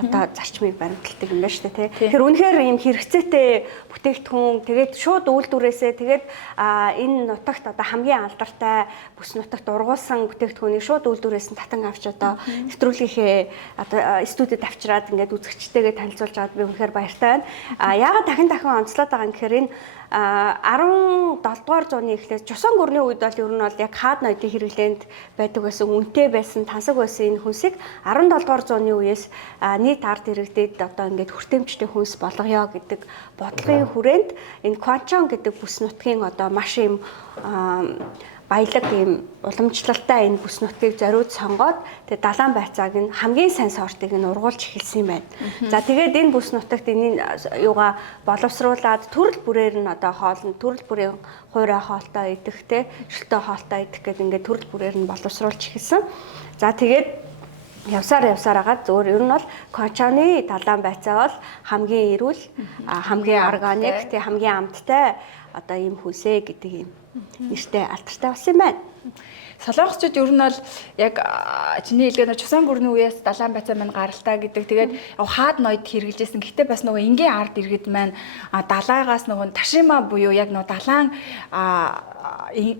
одоо зарчмыг баримталдаг юм байна шүү дээ. Тэгэхээр үнэхээр ийм хэрэгцээтэй бүтээгдэхүүн тэгээд шууд үйлдвэрээсээ тэгээд энэ нутагт одоо хамгийн алдартай бүс нутагт ургуулсан бүтээгдэхүүнийг шууд үйлдвэрээс нь татан авч одоо нэвтрүүлгийнхээ одоо студид авчираад ингээд үзэгчтэйгээ танилцуулж аваад би үнэхээр баяртай байна. Яагаад дахин онцлоод байгаа юм гэхээр энэ 17 дугаар зууны эхлээс Чосон гүрний үед бол ер нь бол яг хаад ноёдын хэрэглээнд байдаг байсан үнэтэй байсан тансаг байсан энэ хүнсийг 17 дугаар зууны үеэс нийт ард иргэдэд одоо ингээд хүртээмжтэй хүнс болгоё гэдэг бодлогын хүрээнд энэ Кванчан гэдэг бүс нутгийн одоо маш юм баялаг ийм уламжлалтай энэ бүс нутгийг зориуд сонгоод тэгээ далайн байцааг нь хамгийн сайн сортыг нь ургуулж эхэлсэн юм байна. За тэгээд энэ бүс нутагт энэ юугаа боловсруулад төрөл бүрээр нь одоо хоолн төрөл бүрийн хуурай хоолтой идэх те шөлтөө хоолтой идэх гэдэг ингээд төрөл бүрээр нь боловсруулж эхэлсэн. За тэгээд явсаар агаад зөвөр ер нь бол Кванчаны далайн байцаа бол хамгийн эрүүл, хамгийн органик, тэг хамгийн амттай одоо ийм хүнсээ гэдэг юм нэртэй алдартай болсон юм байна. Солонгосчууд ер нь бол яг чиний хэлгээр Чосон гүрний үеэс далайн байцаа маань гаралтай гэдэг. Тэгээд хаад ноёд хэрэгжилжсэн. Гэхдээ бас нөгөө энгийн ард иргэд маань далайгаас нөгөө ташима буюу яг нөгөө далайн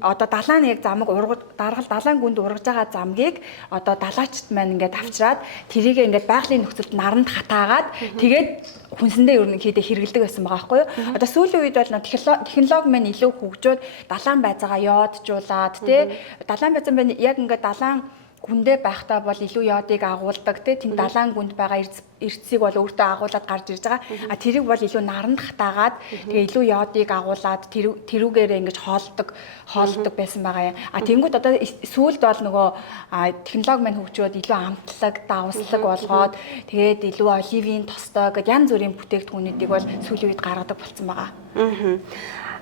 одоо далайн яг замыг даргал далайн гүнд ургаж байгаа замгийг одоо далаачт маань ингээд авчираад тэрийг ингээд байгалийн нөхцөлд наранд хатаагаад тэгээд хүнсэндээ ер нь хийдэ хэрэгэлдэг байсан байгаа байхгүй юу? Одоо сүүлийн үед бол технологи маань илүү хөгжөөд далайн байцаагаа йоджуулаад тий далайн байцаа маань яг ингээд далайн гүндээ байхдаа бол илүү йодыг агуулдаг тийм далайн гүнд байгаа эрдэсийг бол өөртөө агуулад гарч ирж байгаа. Тэрийг бол илүү наранд хатаагаад тэгээ илүү йодыг агуулад тэрүүгээрээ ингэж хоолдог байсан байгаа юм. Тэнгүүд одоо сүүлд бол нөгөө технологи маань хөгжөөд илүү амтлаг, давслаг болгоод тэгээд илүү оливын тостой гэдэг янз бүрийн бүтээгдэхүүнүүдийг бол сүүлийн үед гаргадаг болсон байгаа.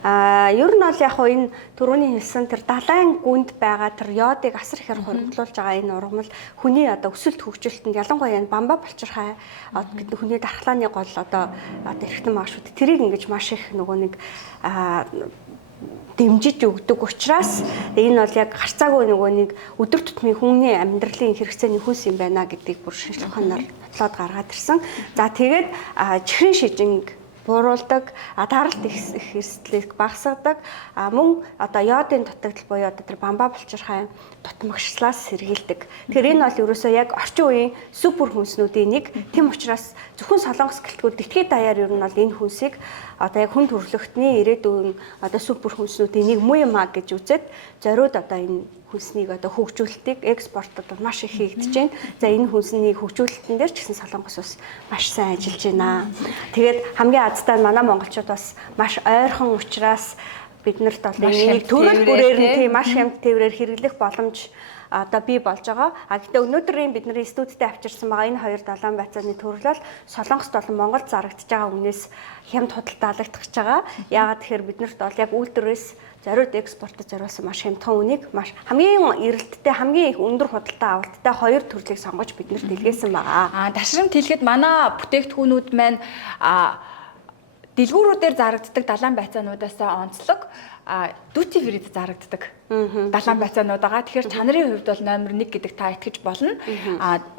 Ер нь бол яг энэ түрүүний хэлсэн тэр далайн гүнд байгаа тэр йодыг асар ихээр хөрөнгөлүүлж байгаа энэ ургамал хүний одоо өсөлт хөгжилтөнд ялангуяа энэ бамба булчирхай гэдэг хүний дархлааны гол одоо эргэтэн маашууд тэрийг ингэж маш их нөгөө нэг дэмжиж өгдөг учраас энэ бол яг гарцаагүй нөгөө нэг өдөр тутмын хүний амьдралын хэрэгцээний хүнс юм байна гэдгийг бүр шинжлэх ухаанаар бодлоод гаргаад ирсэн. За тэгээд чихрийн шижинг бууруулдаг, таралт их эрсдлийг багасгадаг, мөн одоо йодын дутагдал буюу одоо тэр бамба булчирхай дутмагшлаас сэргийлдэг. Тэгэхээр энэ бол ерөөсөө яг орчин үеийн супер хүнснүүдийн нэг. Тэм учраас зөвхөн Солонгос гэлтгүүл дэлхийд даяар ер нь бол энэ хүнсийг одоо яг хүн төрөлхтний ирээдүйн одоо супер хүнснүүдийн нэг муу юм аа гэж үзээд зориуд одоо энэ хүнснийг одоо хөгжүүлэлтийг экспортод маш их хийгдэж байна. За энэ хүнсний хөгжүүлэлтэн дээр ч гэсэн Солонгос бас маш сайн ажиллаж байна. Тэгээд хамгийн азтай манай монголчууд бас маш ойрхон учраас биднэрт бол энийг төрөл бүрээр нь тийм маш хямд тээврээр хэрэглэх боломж одоо бий болж байгаа. Гэхдээ өнөөдрийн бидний студидд авчирсан байгаа энэ хоёр далайн байцааны төрөл бол Солонгост болон Монголд зарагдж байгаа үнээс хямд худалдаа алагдах гэж байгаа. Яагаад тэгэхээр биднэрт бол яг үйлдвэрээс зориуд экспортод зориулсан маш хямдхан үнийг маш хамгийн эрэлттэй хамгийн их өндөр худалдаа авалттай хоёр төрлийг сонгож биднэрт илгээсэн байгаа. Ташрамт хэлэхэд манай бүтээгдэхүүнүүд маань дэлгүүрүүдээр зарагддаг далайн байцаануудаас онцлог duty free-д зарагддаг далайн байцаанууд байгаа. Тэгэхээр чанарын хувьд бол номер 1 гэдэг та итгэж болно.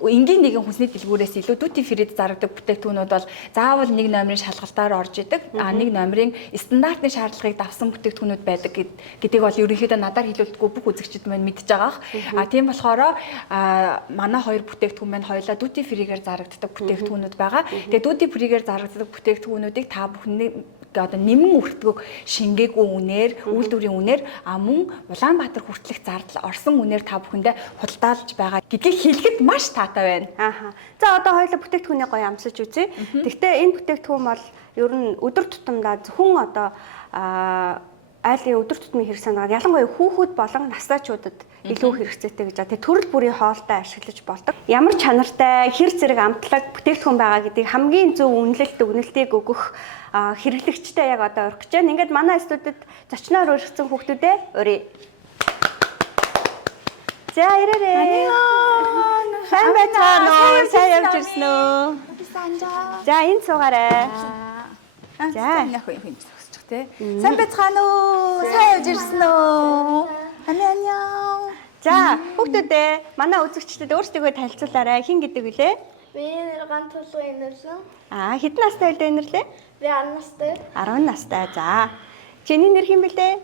Энгийн нэгэн хүнсний дэлгүүрээс илүү duty free-д зарагддаг бүтээгдэхүүнүүд бол заавал нэг номерын шалгалтаар орж идэг. Нэг номерын стандартны шаардлагыг давсан бүтээгдэхүүнүүд байдаг гэдгийг бол ерөнхийдөө надаар хэлүүлдэггүй бүх үзэгчид маань мэдж байгаа. Тийм болохоор манай хоёр бүтээгдэхүүн маань хоёулаа duty free-гээр зарагддаг бүтээгдэхүүнүүд байгаа. Тэгээ duty free-гээр зарагддаг бүтээгдэхүүнүүдийг та бүхэн одоо нэмэн өртгөх шингээгүй үнээр, үйлдвэрийн үнээр мөн Улаанбаатар хүртэлх зардал орсон үнээр та бүхэндээ худалдаалж байгаа гэдгийг хэлэхэд маш таатай байна. За одоо хоёулаа бүтээгдэхүүнийг гоё амсаж үзье. Гэхдээ энэ бүтээгдэхүүн бол ер нь өдөр тутамдаа зөвхөн одоо айлын өдөр тутмын хэрэг санаагаар ялангуяа хүүхэд болон насаачуудад илүү хэрэгцээтэй гэж. Тэгээ төрөл бүрийн хоолтой ашиглаж болдог. Ямар чанартай хэр зэрэг амтлаг бүтээгдэхүүн байгаа гэдгийг хамгийн зөв үнэлэлт өгнөлтийг өгөх хэрэглэгчтэй яг одоо урих гэж байна. Ингээд манай студид зочноор урьгцсан хүүхдүүдээ урья. За ирээрээ. Сайн байцгаана уу? Сайн явж ирсэн үү? За энэ суугаарай. За яг юм зөвсчих тий. Сайн байцгаана уу? Сайн явж ирсэн үү? Аньян. За хүүхдүүдээ манай үзэгчдэд өөрсдийгөө танилцуулаарай. Хэн гэдэг вүлээ? Би ганц толгой инэрлэн. Хэдэн настай вэ инэрлээ? Би 10 настай. 10 настай. За. Чиний нэр хэн бэлээ?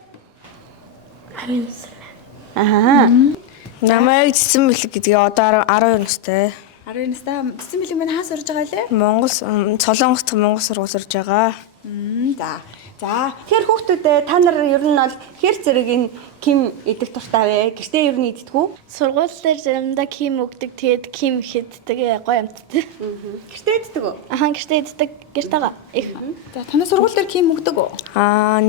Намайг Цэцэн Бэлэг гэдэг одоо 12 настай. 12 настай. Цэцэн Бэлэг маань хаа сурж байгаа лээ? Солонгос Монгол сургууль сурж байгаа. За. Тэгэхээр хүүхдүүдээ та нар ер нь бол хэр зэрэг энэ ким идэх туртай вэ? Гэртээ ер нь иддэг үү? Сургууль дээр заримдаа ким өгдөг. Тэгээд ким ихэддэг гоё амттай. Гэртээ иддэг үү? Гэртээ иддэг. Гэртээгаа их. За танай сургууль дээр ким өгдөг үү?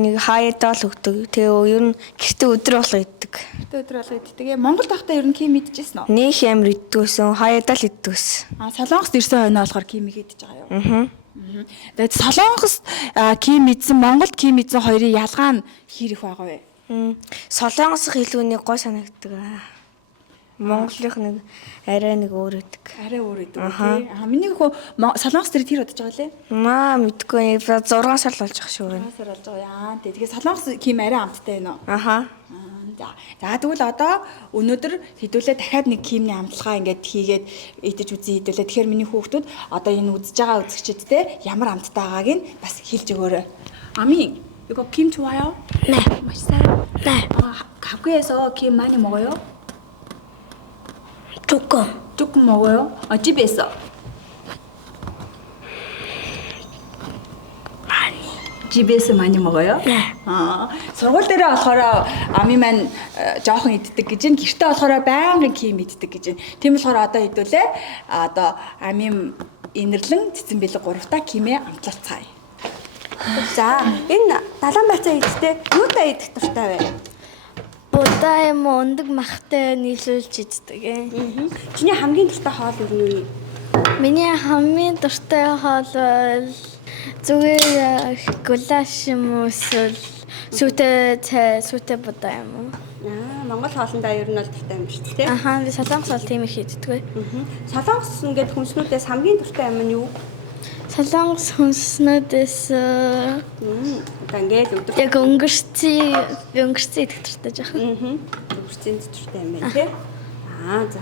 Нэг хаяадаа л өгдөг. Тэгээ ер нь гэртээ өдөр болго иддэг. Өдөр болго иддэг. Монгол байхдаа ер нь ким идчихсэн үү? Нэг амар иддгүйсэн. Хаяадаа л иддгүйсэн. Солонгост ирсэн хойно болохоор ким идэж байгаа юу? Тэгээд Солонгост ким идсэн, Монголд ким идсэн хоёрын ялгаа нь хэр их байгаа вэ? Солонгосх илүү нэг гой санагддаг. Монголынх нэг арай нэг өөр идэг. Арай өөр идэг тий. Миний хөө Солонгос дээр тэр удаж байгаа лээ. Мэдгүй 6 сар л болж байгаа шүү. 6 сар болж байгаа. Тэгэхээр Солонгос ким арай амттай байна уу? За тэгвэл одоо өнөөдөр хэдүүлээ дахиад нэг кимний амтлагаа ингээд хийгээд идэж үзье хэдүүлээ. Тэгэхээр миний хүүхдүүд одоо энэ үзэж байгаа үзэгчдэд ямар амттай байгааг нь бас хэлж өгөөрэй. Ами, 이거 김 좋아요? 네. 맛있어요? 네. 가게에서 김 많이 먹어요? 조금 먹어요? 집에서? 집에서 많이 먹어요? 네. сургууль дээрээ болохоор ами маань жоохон иддэг гэж, гэртээ болохоор байнгын ким иддэг гэж. Тийм болохоор одоо хэдүүлээ одоо ами инэрлэн Цэцэн Бэлэг 3 кимээ амтлалцгаая. За энэ далайн байцаа идтэй юутай идэх туртай вэ? Будаа юм өндөг махтай нийлүүлж иддэг. Чиний хамгийн дуртай хоол юу вэ? Миний хамгийн дуртай хоол бол зүгээр гулаш юм уу эсвэл сүтэ будаа юм уу? Монгол хоолндоо ер нь бол дуртай юм шүү дээ. Би Солонгос бол тийм их иддэг. Солонгос ингээд хүнснүүдээс хамгийн дуртай юм нь юу? Солонгос хүнснүүдээс ингээд өдөр яг өнгөрцөө идэх туртай жоохон. өнгөрцөн дуртай юм байна тий. За.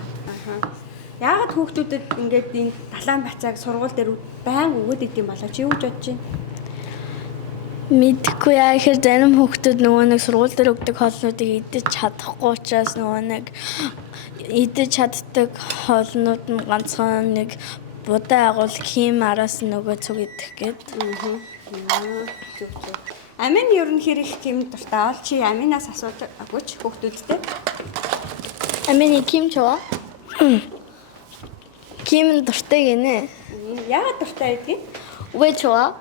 Яагаад хүүхдүүдэд ингээд энэ далайн бацааг сургууль дээр байнга өгөөд идэм болоо чи юу гэж бодож байна? Мэдхгүй яа гэхээр зарим хүүхдүүд нөгөө нэг сургууль дээр өгдөг хоолнуудыг идэж чадахгүй учраас нөгөө нэг идэж чаддаг хоолнууд нь ганцхан нэг будаа агуул хим араас нөгөө цуг идэх гээд. Амин ер нь хэрэг ким дуртай бол чи аминаас асуудаггүй ч хүүхдүүдтэй. Амины ким чоо? Ким дуртай гинэ. Яагаад дуртай байдгийг? Вэ чоо?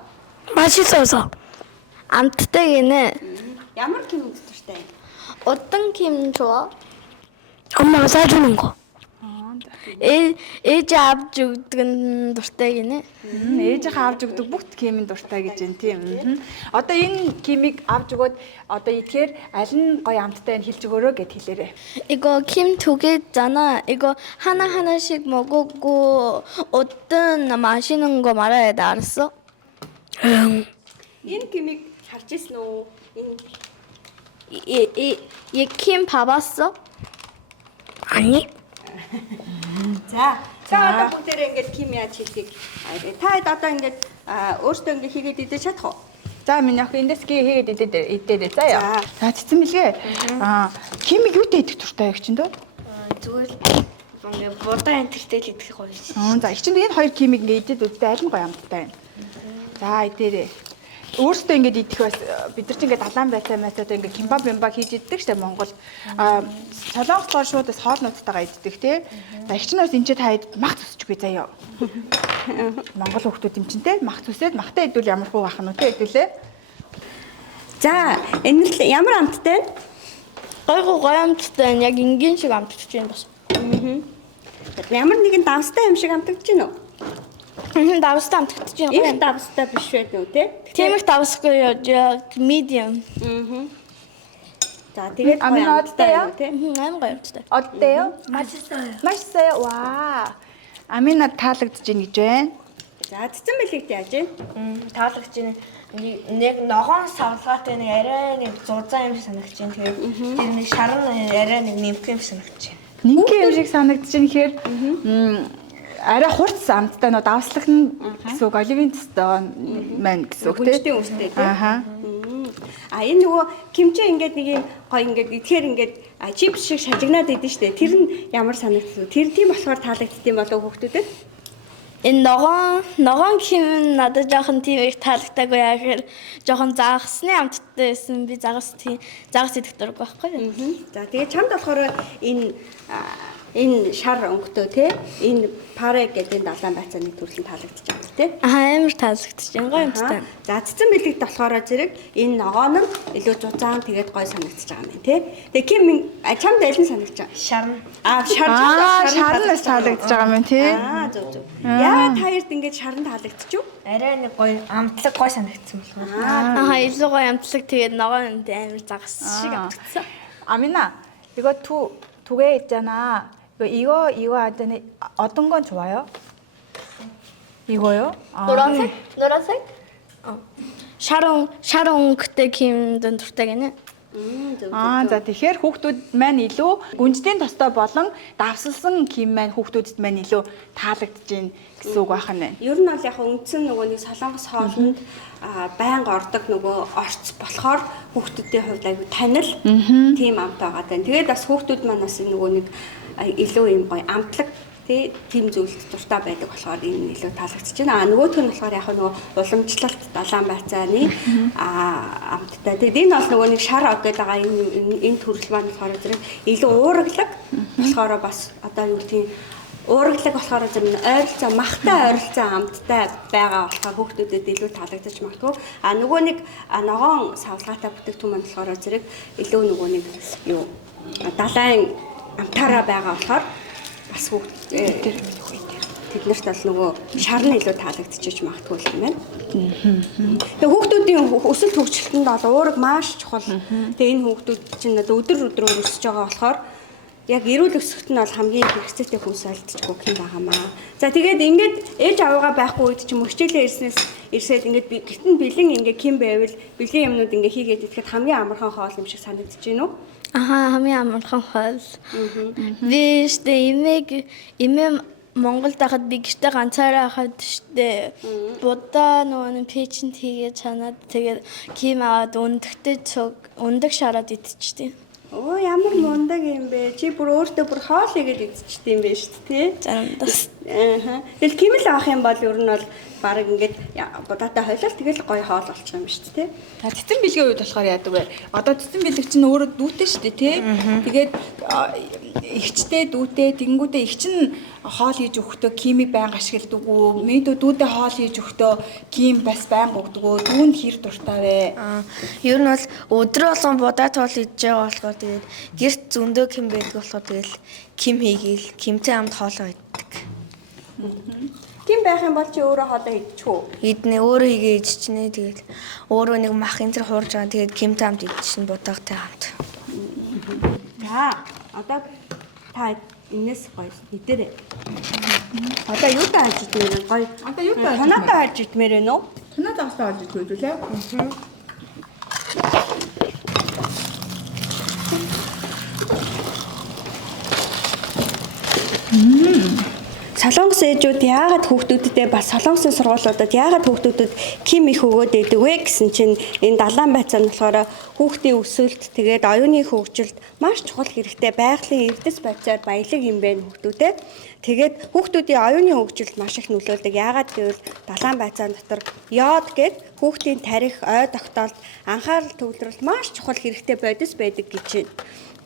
맛있어서. амттай гинэ. Ямар ким дуртай? 어떤 김 좋아? 엄마가 싸주는 거. ээж авч өгдөг нь дуртай гинэ. Ээжийнхээ авч өгдөг бүгд кимийн дуртай гэж байна тийм. Одоо энэ кимийг авч өгөөд одоо идэхээр аль нь гоё амттай нь хэлж өгөөрэй гэд хэлээрэй. 이거 김 2개잖아. 이거 하나하나씩 먹고 어떤 맛있는 거 말아야 돼. 알았어? 응. Энэ кимийг харж ирсэн үү? 얘킴 봐봤어? 아니. За одоо бүгдээрээ ингээд ким яаж хийхийг та одоо ингээд өөртөө ингээд хийгээд идэж чадах уу? За миний ах эндээс хийгээд идээд заяа. За цэцэн билгээ. Кимийг юутай идэх туртай яг чинь дөө? Зүгээр ингээ будаа энтертэй л идэх гоё шээ. За их чинь энэ хоёр кимийг ингээд идээд үзтээ аль нь гоё амттай байна. За идээрээ. Өөртөө ингээд идэх бас бид нар ч ингээд далайн байцаамаасаа ингээд кимбаб хийж иддэг штэ Монгол. Солонгосоор шууд бас хоолнуудтайгаа иддэг те. За их чинь бас энэ ч таад мах зүсчихгүй заяа. Монгол хүмүүс юм чинь те мах зүсээд махтай идвэл ямар хуу байх нь те хэдүүлээ. За энэ л ямар амттай вэ? 아이고 고양이들 яг 인긴 шиг амтдаж байна бас. Ямар нэгэн давстай юм шиг амтагдаж байна уу? давстай амтдаж байна. Их давстай биш байх үү те? Тийм их давсгүй яг medium. За тэгээд аминадтай яа? Аймаг гоёмжтой. 어때요? 맛있어요. 맛있어요. 와. 아미나 таалагдж байна гэж байна. За цэцэн бэлэгт яаж вэ? Таалагдж байна. Нэг ногоон савлгаатай нэг арай нэг зузаан юм шиг санагдаж байна. Тэгээд тэр нэг шаран арай нэг нэмэх юм шиг санагдаж байна. Нинки юм шиг санагдаж байна гэхээр арай хурц амттай нөө давслах нь гэсэн үг оливын төстэй маань гэсэн үг тийм. Хүнчтэй үстэй тийм. Аха. Энэ нөгөө кимчи ингээд нэг юм гоё ингээд идэхээр ингээд чипс шиг шалгинаад идэв штэ. Тэр нь ямар санагдсан? Тэр тийм болохоор таалагдсан болов хүүхдүүдэд? Энэ ногоон ким надад жоохон тийм их таалагдаагүй яа гэхээр жоохон загасны амттай байсан. Би загас идэх дурггүй байхгүй юу? За тэгээ чамд болохоор энэ шар өнгөтэй тий энэ парек гэдэг энэ далайн байцааны төрлийн таалагдчих юм тий. Амар таалагдчих юм гоё юмтай. За цэцэн бэлэгт болохоор зэрэг энэ ногоон нь илүү зузаан тэгээд гоё санагдчих байгаа юм тий. Тэгээ ким чамд аль нь санагдаж байгаа? Шаран. Шарнаас таалагдж байгаа юм тий. Зөв. Яагаад таард ингэж шаран таалагдчих юу? Арай нэг гоё амтлаг гоё санагдсан болохоор. илүү гоё амтлаг тэгээд ногоон амар загас шиг амтгцсан. 아미나 이거 두 개 있잖아. 이거 하더니 어떤 건 좋아요? 이거요? 노란색? 샤롱 그때 김든 둘때 гэнэ. За тэгэхээр хүүхдүүд маань илүү гүнжлийн тостой болон давсалсан ким маань хүүхдүүдэд маань илүү таалагдж байна гэсэн үг байх нь байна. Ер нь бол яг үндсэн нөгөө нэг солонгос хоолнд байнга ордог нөгөө орц болохоор хүүхдүүдийн хувьд аягүй танил тийм амт байгаа даа. Тэгээд бас хүүхдүүд маань бас нөгөө нэг илүү юм гоё амтлаг тийм зүйлд дуртай байдаг болохоор энэ илүү таалагдчихэж байна. Нөгөөх нь болохоор яг нөгөө уламжлалт далайн байцааны амттай. Тэгээд энэ бол нөгөө нэг шар гэдэг байгаа энэ төрөл маань болохоор зэрэг илүү уурглаг болохоор бас одоо юу тийм уурглаг болохоор зөв ойролцоо махтай ойролцоо амттай байгаа болохоор хүүхдүүдэд илүү таалагдаж магадгүй. Нөгөө нэг ногоон савлгаатай бүтээгдэхүүн маань болохоор зэрэг илүү нөгөө нэг юу далайн амтаараа байгаа болохоор бас тэднэрт бол нөгөө шар нь илүү таалагдчихэж магадгүй юм байна. Тэгээ хүүхдүүдийн өсөлт хөгжилтөнд бол уураг маш чухал. Тэгээ энэ хүүхдүүд чинь өдөр өсөж байгаа болохоор яг эрүүл өсөхт нь бол хамгийн хэрэгцээтэй хүнс алдчихгүй юм байгаамаа. За тэгээд ингээд ээж аваагаа байхгүй үед чинь мөччлээ ирсээд ингээд гитэн бэлэн ингээд ким байвал бэлгийн юмнууд ингээд хийгээд идэхэд хамгийн амархан хоол юм шиг санагдаж байна уу? хамгийн амархан хоол. Би штэ имэм Монголд хахад би гэртээ ганцаараа хахад штэ. Будаа нөгөө пэйжэнд хийгээд чанаад тэгээд ким аваад өндөг шараад идчихтий. Оо ямар мундаг юм бэ. Чи бүр өөртөө бүр хоол игээд идчихтэй юм бэ шүү дээ, тий? Заримдаас. Тэгэл кимэл авах юм бол ер нь бол баг ингээд будаатай хойлол тэгэл гоё хоол болчих юм шүү дээ, тий? За цэцэн бэлгийн үед болохоор яадаг вэ? Одоо цэцэн бэлэг чинь өөрөө дүүтэй шүү дээ, тий? Тэгээд ихчтэй дүүтэй тэгэнгүүтээ их чинь хоол хийж өгөхдөө кимийг байнга ашигладаг уу? Мэдүү дүүдээ хоол хийж өгөхдөө ким бас байнга өгдөг үү? Дүүнд хэр дуртай вэ? Ер нь бол өдөр болгон будаа тоол идж байгаа болохоор тэгээд гэрт зөндөө ким байдаг болохоор тэгэл ким хийгээл кимтэй хамт хоолоо иддэг. Ким байх юм бол чи өөрөө хоолоо хийчих үү? Иднэ өөрөө хийгээ идчихнэ тэгээд өөрөө нэг мах энэ төр хуурж байгаа тэгээд кимтэй хамт идчихнэ будаатай хамт. За одоо та энэс гоё идэрээ. Одоо юу тааж идмээр вэ? Гоё. Одоо юу тааж Танаатай харж идмээр вэ нөө? Танаа дагсаа олж идэх үү лээ? Солонгос ээжүүд яагаад хүүхдүүддээ бас солонгосын сургуулиудад яагаад хүүхдүүдэд ким их өгөөд байдаг вэ гэсэн чинь энэ далайн байцаа нь болохоор хүүхдийн өсөлт тэгээд оюуны хөгжилд маш чухал хэрэгтэй байгалийн эрдэс байцаар баялаг юм байна хүүхдүүдэд. Тэгээд хүүхдүүдийн оюуны хөгжилд маш их нөлөөлдөг. Яагаад гэвэл далайн байцаан дотор йод гэдэг хүүхдийн тарих, ой тогтоолт, анхаарал төвлөрөлт маш чухал хэрэгтэй бодис байдаг гэж байна.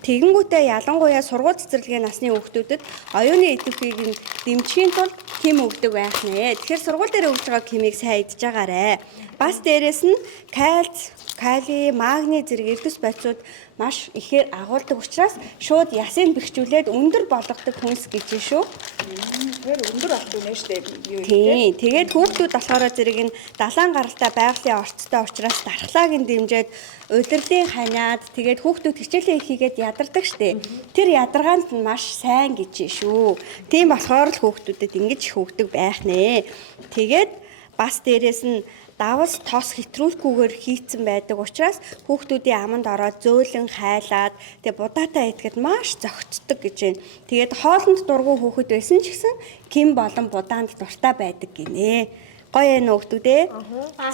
Тэгэнгүүтээ ялангуяа сургууль цэцэрлэгээ насны хүүхдүүдэд оюуны идэвхийг нь дэмжихийн тулд ким өгдөг байх нэ. Тэгэхээр сургууль дээр өгж байгаа кимийг сайн идж байгаарэ. Бас дээрэс нь кальц, кали, магний зэрэг эрдэс бодисууд маш ихээр агуулдаг учраас шууд ясыг бэхжүүлээд өндөр болгодог хүнс гэж шүү. Тэгэхээр өндөр болдог нэ штэ юу юм. Тийм. Тэгээд хүүхдүүд болохоор зэрэг энэ далайн гаралтай байгалийн орцтой учраас дархлааг нь дэмжиж удирлын ханиад тэгээд хүүхдүүд хичээлээ хийгээд ядардаг штэ. Тэр ядаргаанд нь маш сайн гэж шүү. Тийм болохоор л хүүхдүүдэд ингэж их өгдөг байх нэ. Тэгээд бас дээрэс нь давс тос хэтрүүлэхгүйгээр хийцэн байдаг учраас хүүхдүүдийн аманд ороод зөөлөн хайлаад тэгээ будаатай идэхэд маш зөгцдөг гэж байна. Тэгээд хоолнд дургүй хүүхэд байсан ч гэсэн ким болон будаанд дуртай байдаг гинэ. Гоё ээ нөхдүүдээ.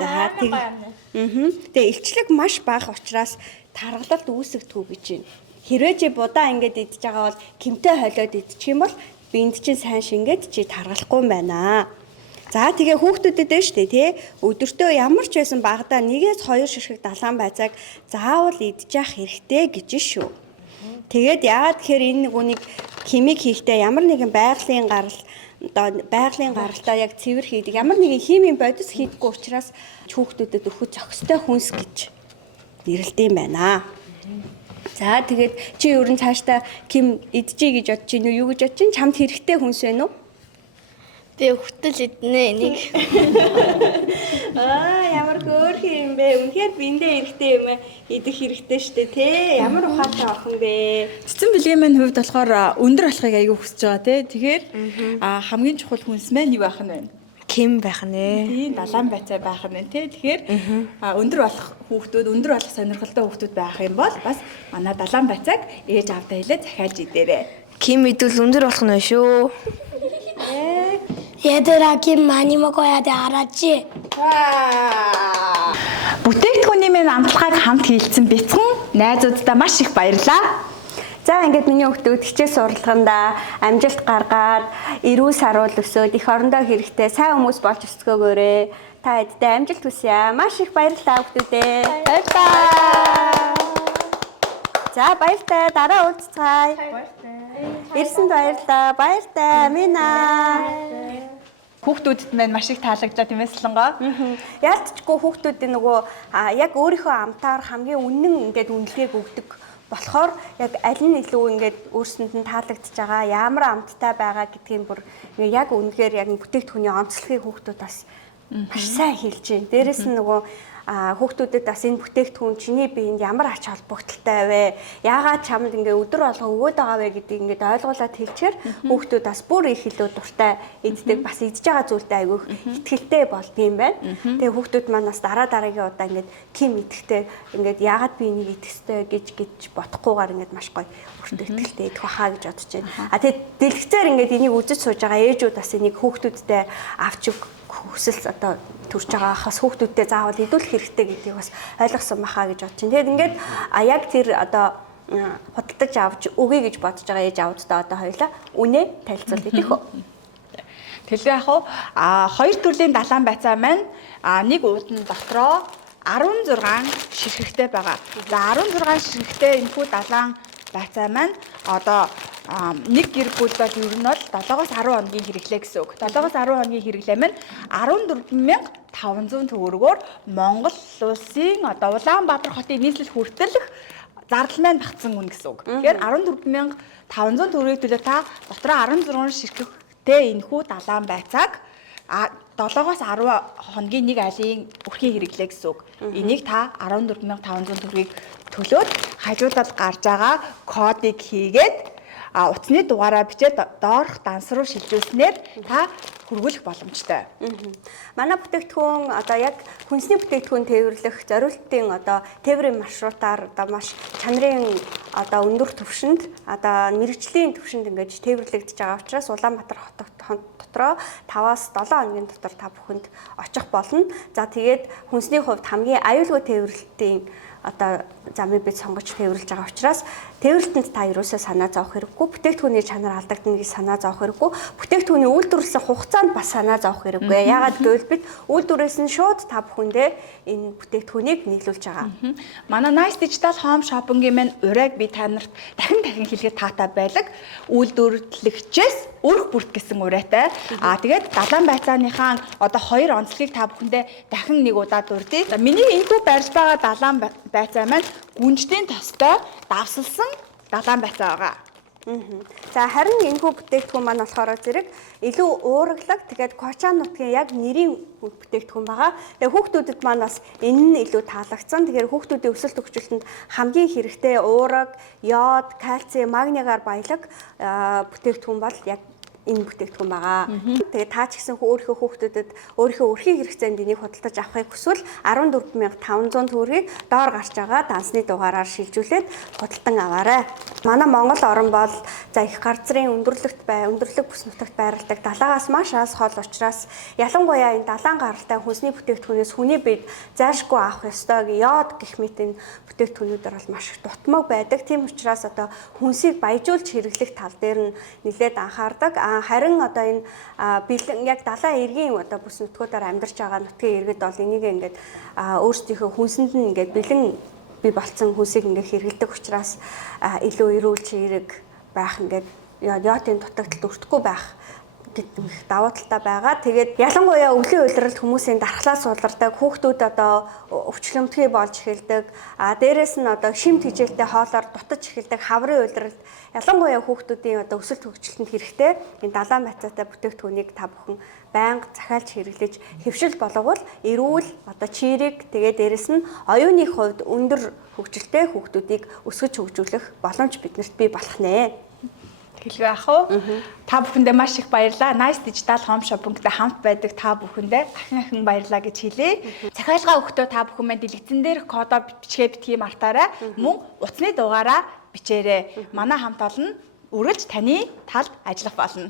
За тэгээ илчлэг маш бага учраас таргалалт үүсэгдэггүй гэж байна. Хэрвээ чи будаа ингээд идж байгаа бол кимтэй хойлоод идчих юм бол биед чинь сайн шингээд чи таргалахгүй юм байна. За тэгээ хүүхдүүдэд дээ штэ тий өдөртөө ямар ч байсан багадаа 1-2 ширхэг далайн байцааг заавал идчих хэрэгтэй гэж шүү. Тэгээд яагаад тэгэхээр энэ нэг химик хийхдээ ямар нэгэн байгалийн гаралтаа яг цэвэр хийдэг ямар нэгэн химийн бодис хийдэггүй учраас хүүхдүүдэд өгөх зохистой хүнс гэж нэрлэдэг юм байна. За тэгээд чи ер нь цаашдаа ким идчихье гэж бодож байна уу юу гэж бодож чинь чамд хэрэгтэй хүнс байна уу? Би хөтөл иднэ энийг. Ямар хөөрхөн юм бэ? Үнэхээр биндээ хэрэгтэй юм идэх хэрэгтэй штэ тий. Ямар ухаантай охин бэ? Цэцэн бэлгийн маань хувьд болохоор өндөр болохыг аягүй хүсэж байгаа тий. Тэгэхээр хамгийн чухал хүнс маань юу байх нь вэ? Ким байх нэ. Тийм далайн байцаа байх нь тий. Тэгэхээр өндөр болох хүүхдүүд, өндөр болох сонирхолтой хүүхдүүд байх юм бол бас манай далайн байцааг ээж авдаа хэлээ захиалж идээрэй. Ким идвэл өндөр болох нь шүү. 얘들아 김 많이 먹어야 돼 알았지? Бүтээгдэхүүний минь амтлагыг хамт хийлцэн бяцхан найзуудтай маш их баярлалаа. За ингээд миний хүүхдүүд хичээл сурлаганда амжилт гаргаад эрүүл саруул өсөөд их орондоо хэрэгтэй сайн хүмүүс болж өсгөөгөөрэй. Та эддээ амжилт хүсье. Маш их баярлалаа хүүхдүүдээ. Баярлалаа. За баяртай дараа уулзцгаая. Ирсэнд баярлалаа. Баяртай. Мина. Хүүхдүүдэд маань маш их таалагдаад тийм ээ Солонгоо. Яалтчгүй хүүхдүүдийн нөгөө яг өөрийнхөө амтаар хамгийн үнэн ингээд үнэлгээг өгдөг болохоор яг аль нь илүү ингээд өөрсөнд нь таалагдж байгаа ямар амттай байгаа гэдгийг бүр яг үнэхээр яг бүтээгдэхүүний онцлогийг хүүхдүүд бас маш сайн хэлж байна. Дээрэс нь нөгөө хүүхдүүдэд бас энэ бүтээгдэхүүн чиний биед ямар ач холбогдолтой вэ? Яагаад чамд ингээ өдөр болго өгөөд байгаа вэ гэдгийг ингээ ойлгуулад хэлчихээр хүүхдүүд бас бүр их илүү дуртай иддэг, бас идж байгаа зүйлтэй айгүйх итгэлтэй болдгийм байна. Тэгээ хүүхдүүд маань бас дараагийн удаа ингээ ким идэхтэй ингээ яагаад би энийг идэх ёстой гэж бодохгүйгээр ингээ маш гоё өөртөө итгэлтэй идэх баха гэж бодож байна. Тэгээ дэлгэцээр ингээ энийг үзэж сууж байгаа ээжүүд бас энийг хүүхдүүдтэй авч хүсэл одоо төрж байгаа хас хүүхдүүдтэй заавал идүүлэх хэрэгтэй гэдгийг бас ойлгосон баха гэж бодож байна. Тэгээд ингээд яг тэр одоо худалдаж авч өгье гэж бодож байгаа ээж аавдаа одоо хоёлаа үнэ танилцуулъя гэх үү. Тэгэхээр яг хоёр төрлийн далайн байцаа маань нэг уудын дотроо 16 ширхэгтэй байгаа. За 16 ширхэгтэй энэхүү далайн байцаа маань одоо нэг гэр бүл бол ер нь бол 7-10 хоногийн хэрэглээ гэсэн үг. 7-10 хоногийн хэрэглээ маань 14,500 төгрөгөөр Монгол улсын одоо Улаанбаатар хотын нийслэл хүртэлх зардал маань багтсан үн гэсэн үг. Тэгэхээр 14,500 төгрөгийг төлөө та дотроо 16 ширхэгтэй энэхүү далайн байцааг 7-10 хоногийн нэг айлын өрхийн хэрэглээ гэсэн үг. Энийг та 14,500 төгрөгийг төлөөд хажуудад гарч байгаа кодыг хийгээд утасны дугаараа бичээд доорх данс руу шилжүүлснээр та хүргүүлэх боломжтой. Манай бүтээгдэхүүн одоо яг хүнсний бүтээгдэхүүн тээвэрлэх зориултын одоо тээврийн маршрутаар одоо маш чанарын одоо өндөр түвшинд одоо мэрэгжлийн түвшинд ингэж тээвэрлэгдэж байгаа учраас Улаанбаатар хот дотроо 5-7 хоногийн дотор та бүхэнд очих болно. За тэгээд хүнсний хувьд хамгийн аюулгүй тээвэрлэлтийн одоо замыг бид сонгож тээвэрлж байгаа учраас тээвэрлэлтэнд та юусоо санаа зовох хэрэггүй, бүтээгдэхүүний чанар алдагдана гэж санаа зовох хэрэггүй, бүтээгдэхүүний үйлдвэрлэсэн хугацаанд бас санаа зовох хэрэггүй. Яагаад гэвэл бид үйлдвэрээс нь шууд та бүхэндээ энэ бүтээгдэхүүнийг нийлүүлж байгаа. Манай Nice Digital Home Shopping-ийн маань урайг би та нарт дахин хэлгээд таатай байлаг. Үйлдвэрлэгчээс өрх бүрт гэсэн урайтай. Тэгээд далайн байцааныхаа одоо 2 онцлогийг та бүхэндээ дахин нэг удаа дурдъя. Миний энэхүү барьж байгаа далайн байцаа маань гүнжлийн тостой давсалсан далайн байцаа байгаа. За харин энэхүү бүтээгдэхүүн маань болохоор зэрэг илүү уурглаг тэгээд Кочан нутгийн яг нэрийн бүтээгдэхүүн байгаа. Тэгээд хүүхдүүдэд маань бас энэ нь илүү таалагдсан. Тэгэхээр хүүхдүүдийн өсөлт хөгжүүлэлтэнд хамгийн хэрэгтэй уураг, йод, кальци, магнигаар баялаг бүтээгдэхүүн бол яг энэ бүтээгдэхүүн байгаа. Тэгээд та ч гэсэн өөрийнхөө хүүхдүүдэд өөрийнхөө өрхийн хэрэгцээнд энийг худалдаж авахыг хүсвэл 14,500 төгрөгийг доор гарч байгаа дансны дугаараар шилжүүлээд худалдан аваарай. Манай Монгол орн бол за их газрын өндөрлөг бүс нутагт байрладаг далаагаас маш аз хол учраас ялангуяа энэ далайн гаралтай хүнсний бүтээгдэхүүнээс хүний биед зайлшгүй авах ёстой йод гэх мэт энэ бүтээгдэхүүнүүдээр бол маш их дутмаг байдаг. Тийм учраас одоо хүнсийг баяжуулж хэрэглэх тал дээр нь нэлээд анхаардаг. Харин одоо энэ бэлэн яг далайн эргийн одоо бүс нутгуудаар амьдарч байгаа нутгийн иргэд бол энийг ингээд өөрсдийнхөө хүнсэнд нь ингээд бэлэн бий болцсон хүнсийг ингээд хэрэглэдэг учраас илүү эрүүл чирэг байх ингээд йодын дутагдалд өртөхгүй байх давуу талтай байгаа. Тэгээд ялангуяа өвлийн улиралд хүмүүсийн дархлаас суулгардаг хүүхдүүд одоо өвчлөмтгий болж эхэлдэг. Дээрээс нь одоо шимт хижээлтэй хоолоор дутаж эхэлдэг хаврын улиралд ялангуяа хүүхдүүдийн одоо өсөлт хөгжилтөнд хэрэгтэй энэ далайн байцаатай бүтээгдэхүүнийг та бүхэн байнга захиалж хэрэглэж хэвшил болговол эрүүл одоо чирэг тэгээд дээрээс нь оюуны хувьд өндөр хөгжилтэй хүүхдүүдийг өсгөж хөгжүүлэх боломж биднэрт бий болох нэ. Хэлгүй ах уу. Та бүхэндээ маш их баярлалаа. Nice Digital Home Shopping-тэй хамт байдаг та бүхэндээ дахин баярлалаа гэж хэлье. Захиалгаа өгөхдөө та бүхэн маань дэлгэцэн дээрх кодоо бичгээ битгий мартаарай. Мөн утасны дугаараа бичээрэй. Манай хамт олон үргэлж таны талд ажиллах болно.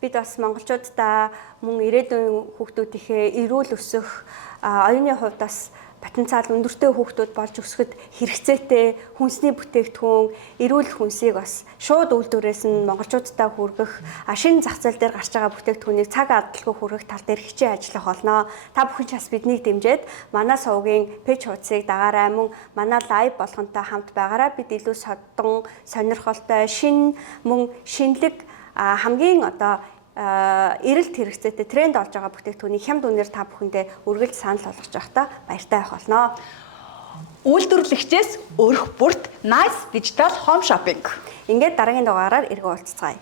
Бид бас монголчуудаа мөн ирээдүйн хүүхдүүдийнхээ эрүүл өсөх оюуны хувьд бас потенциал өндөртэй хүүхдүүд болж өсгөхөд хэрэгцээтэй хүнсний бүтээгдэхүүн, эрүүл хүнсийг бас шууд үйлдвэрээс нь монголчуудтай хүргэх, шинэ зах зээл дээр гарч байгаа бүтээгдэхүүнийг цаг алдалгүй хүргэх тал дээр хичээн ажиллах болно. Та бүхэн ч бас биднийг дэмжиж манай сувгийн пэйж хуудсыг дагаарай, мөн манай лайв болгонтой хамт байгаарай. Бид илүү содон, сонирхолтой, мөн шинэлэг хамгийн одоо эрэлт хэрэгцээтэй тренд болж байгаа бүтээгдэхүүний хямд үнээр та бүхэндээ үргэлж санал болгож байхдаа баяртай байх болно. Үйлдвэрлэгчээс өрх бүрт Nice Digital Home Shopping. Ингээд дараагийн дугаараар эргэн уулзцгаая.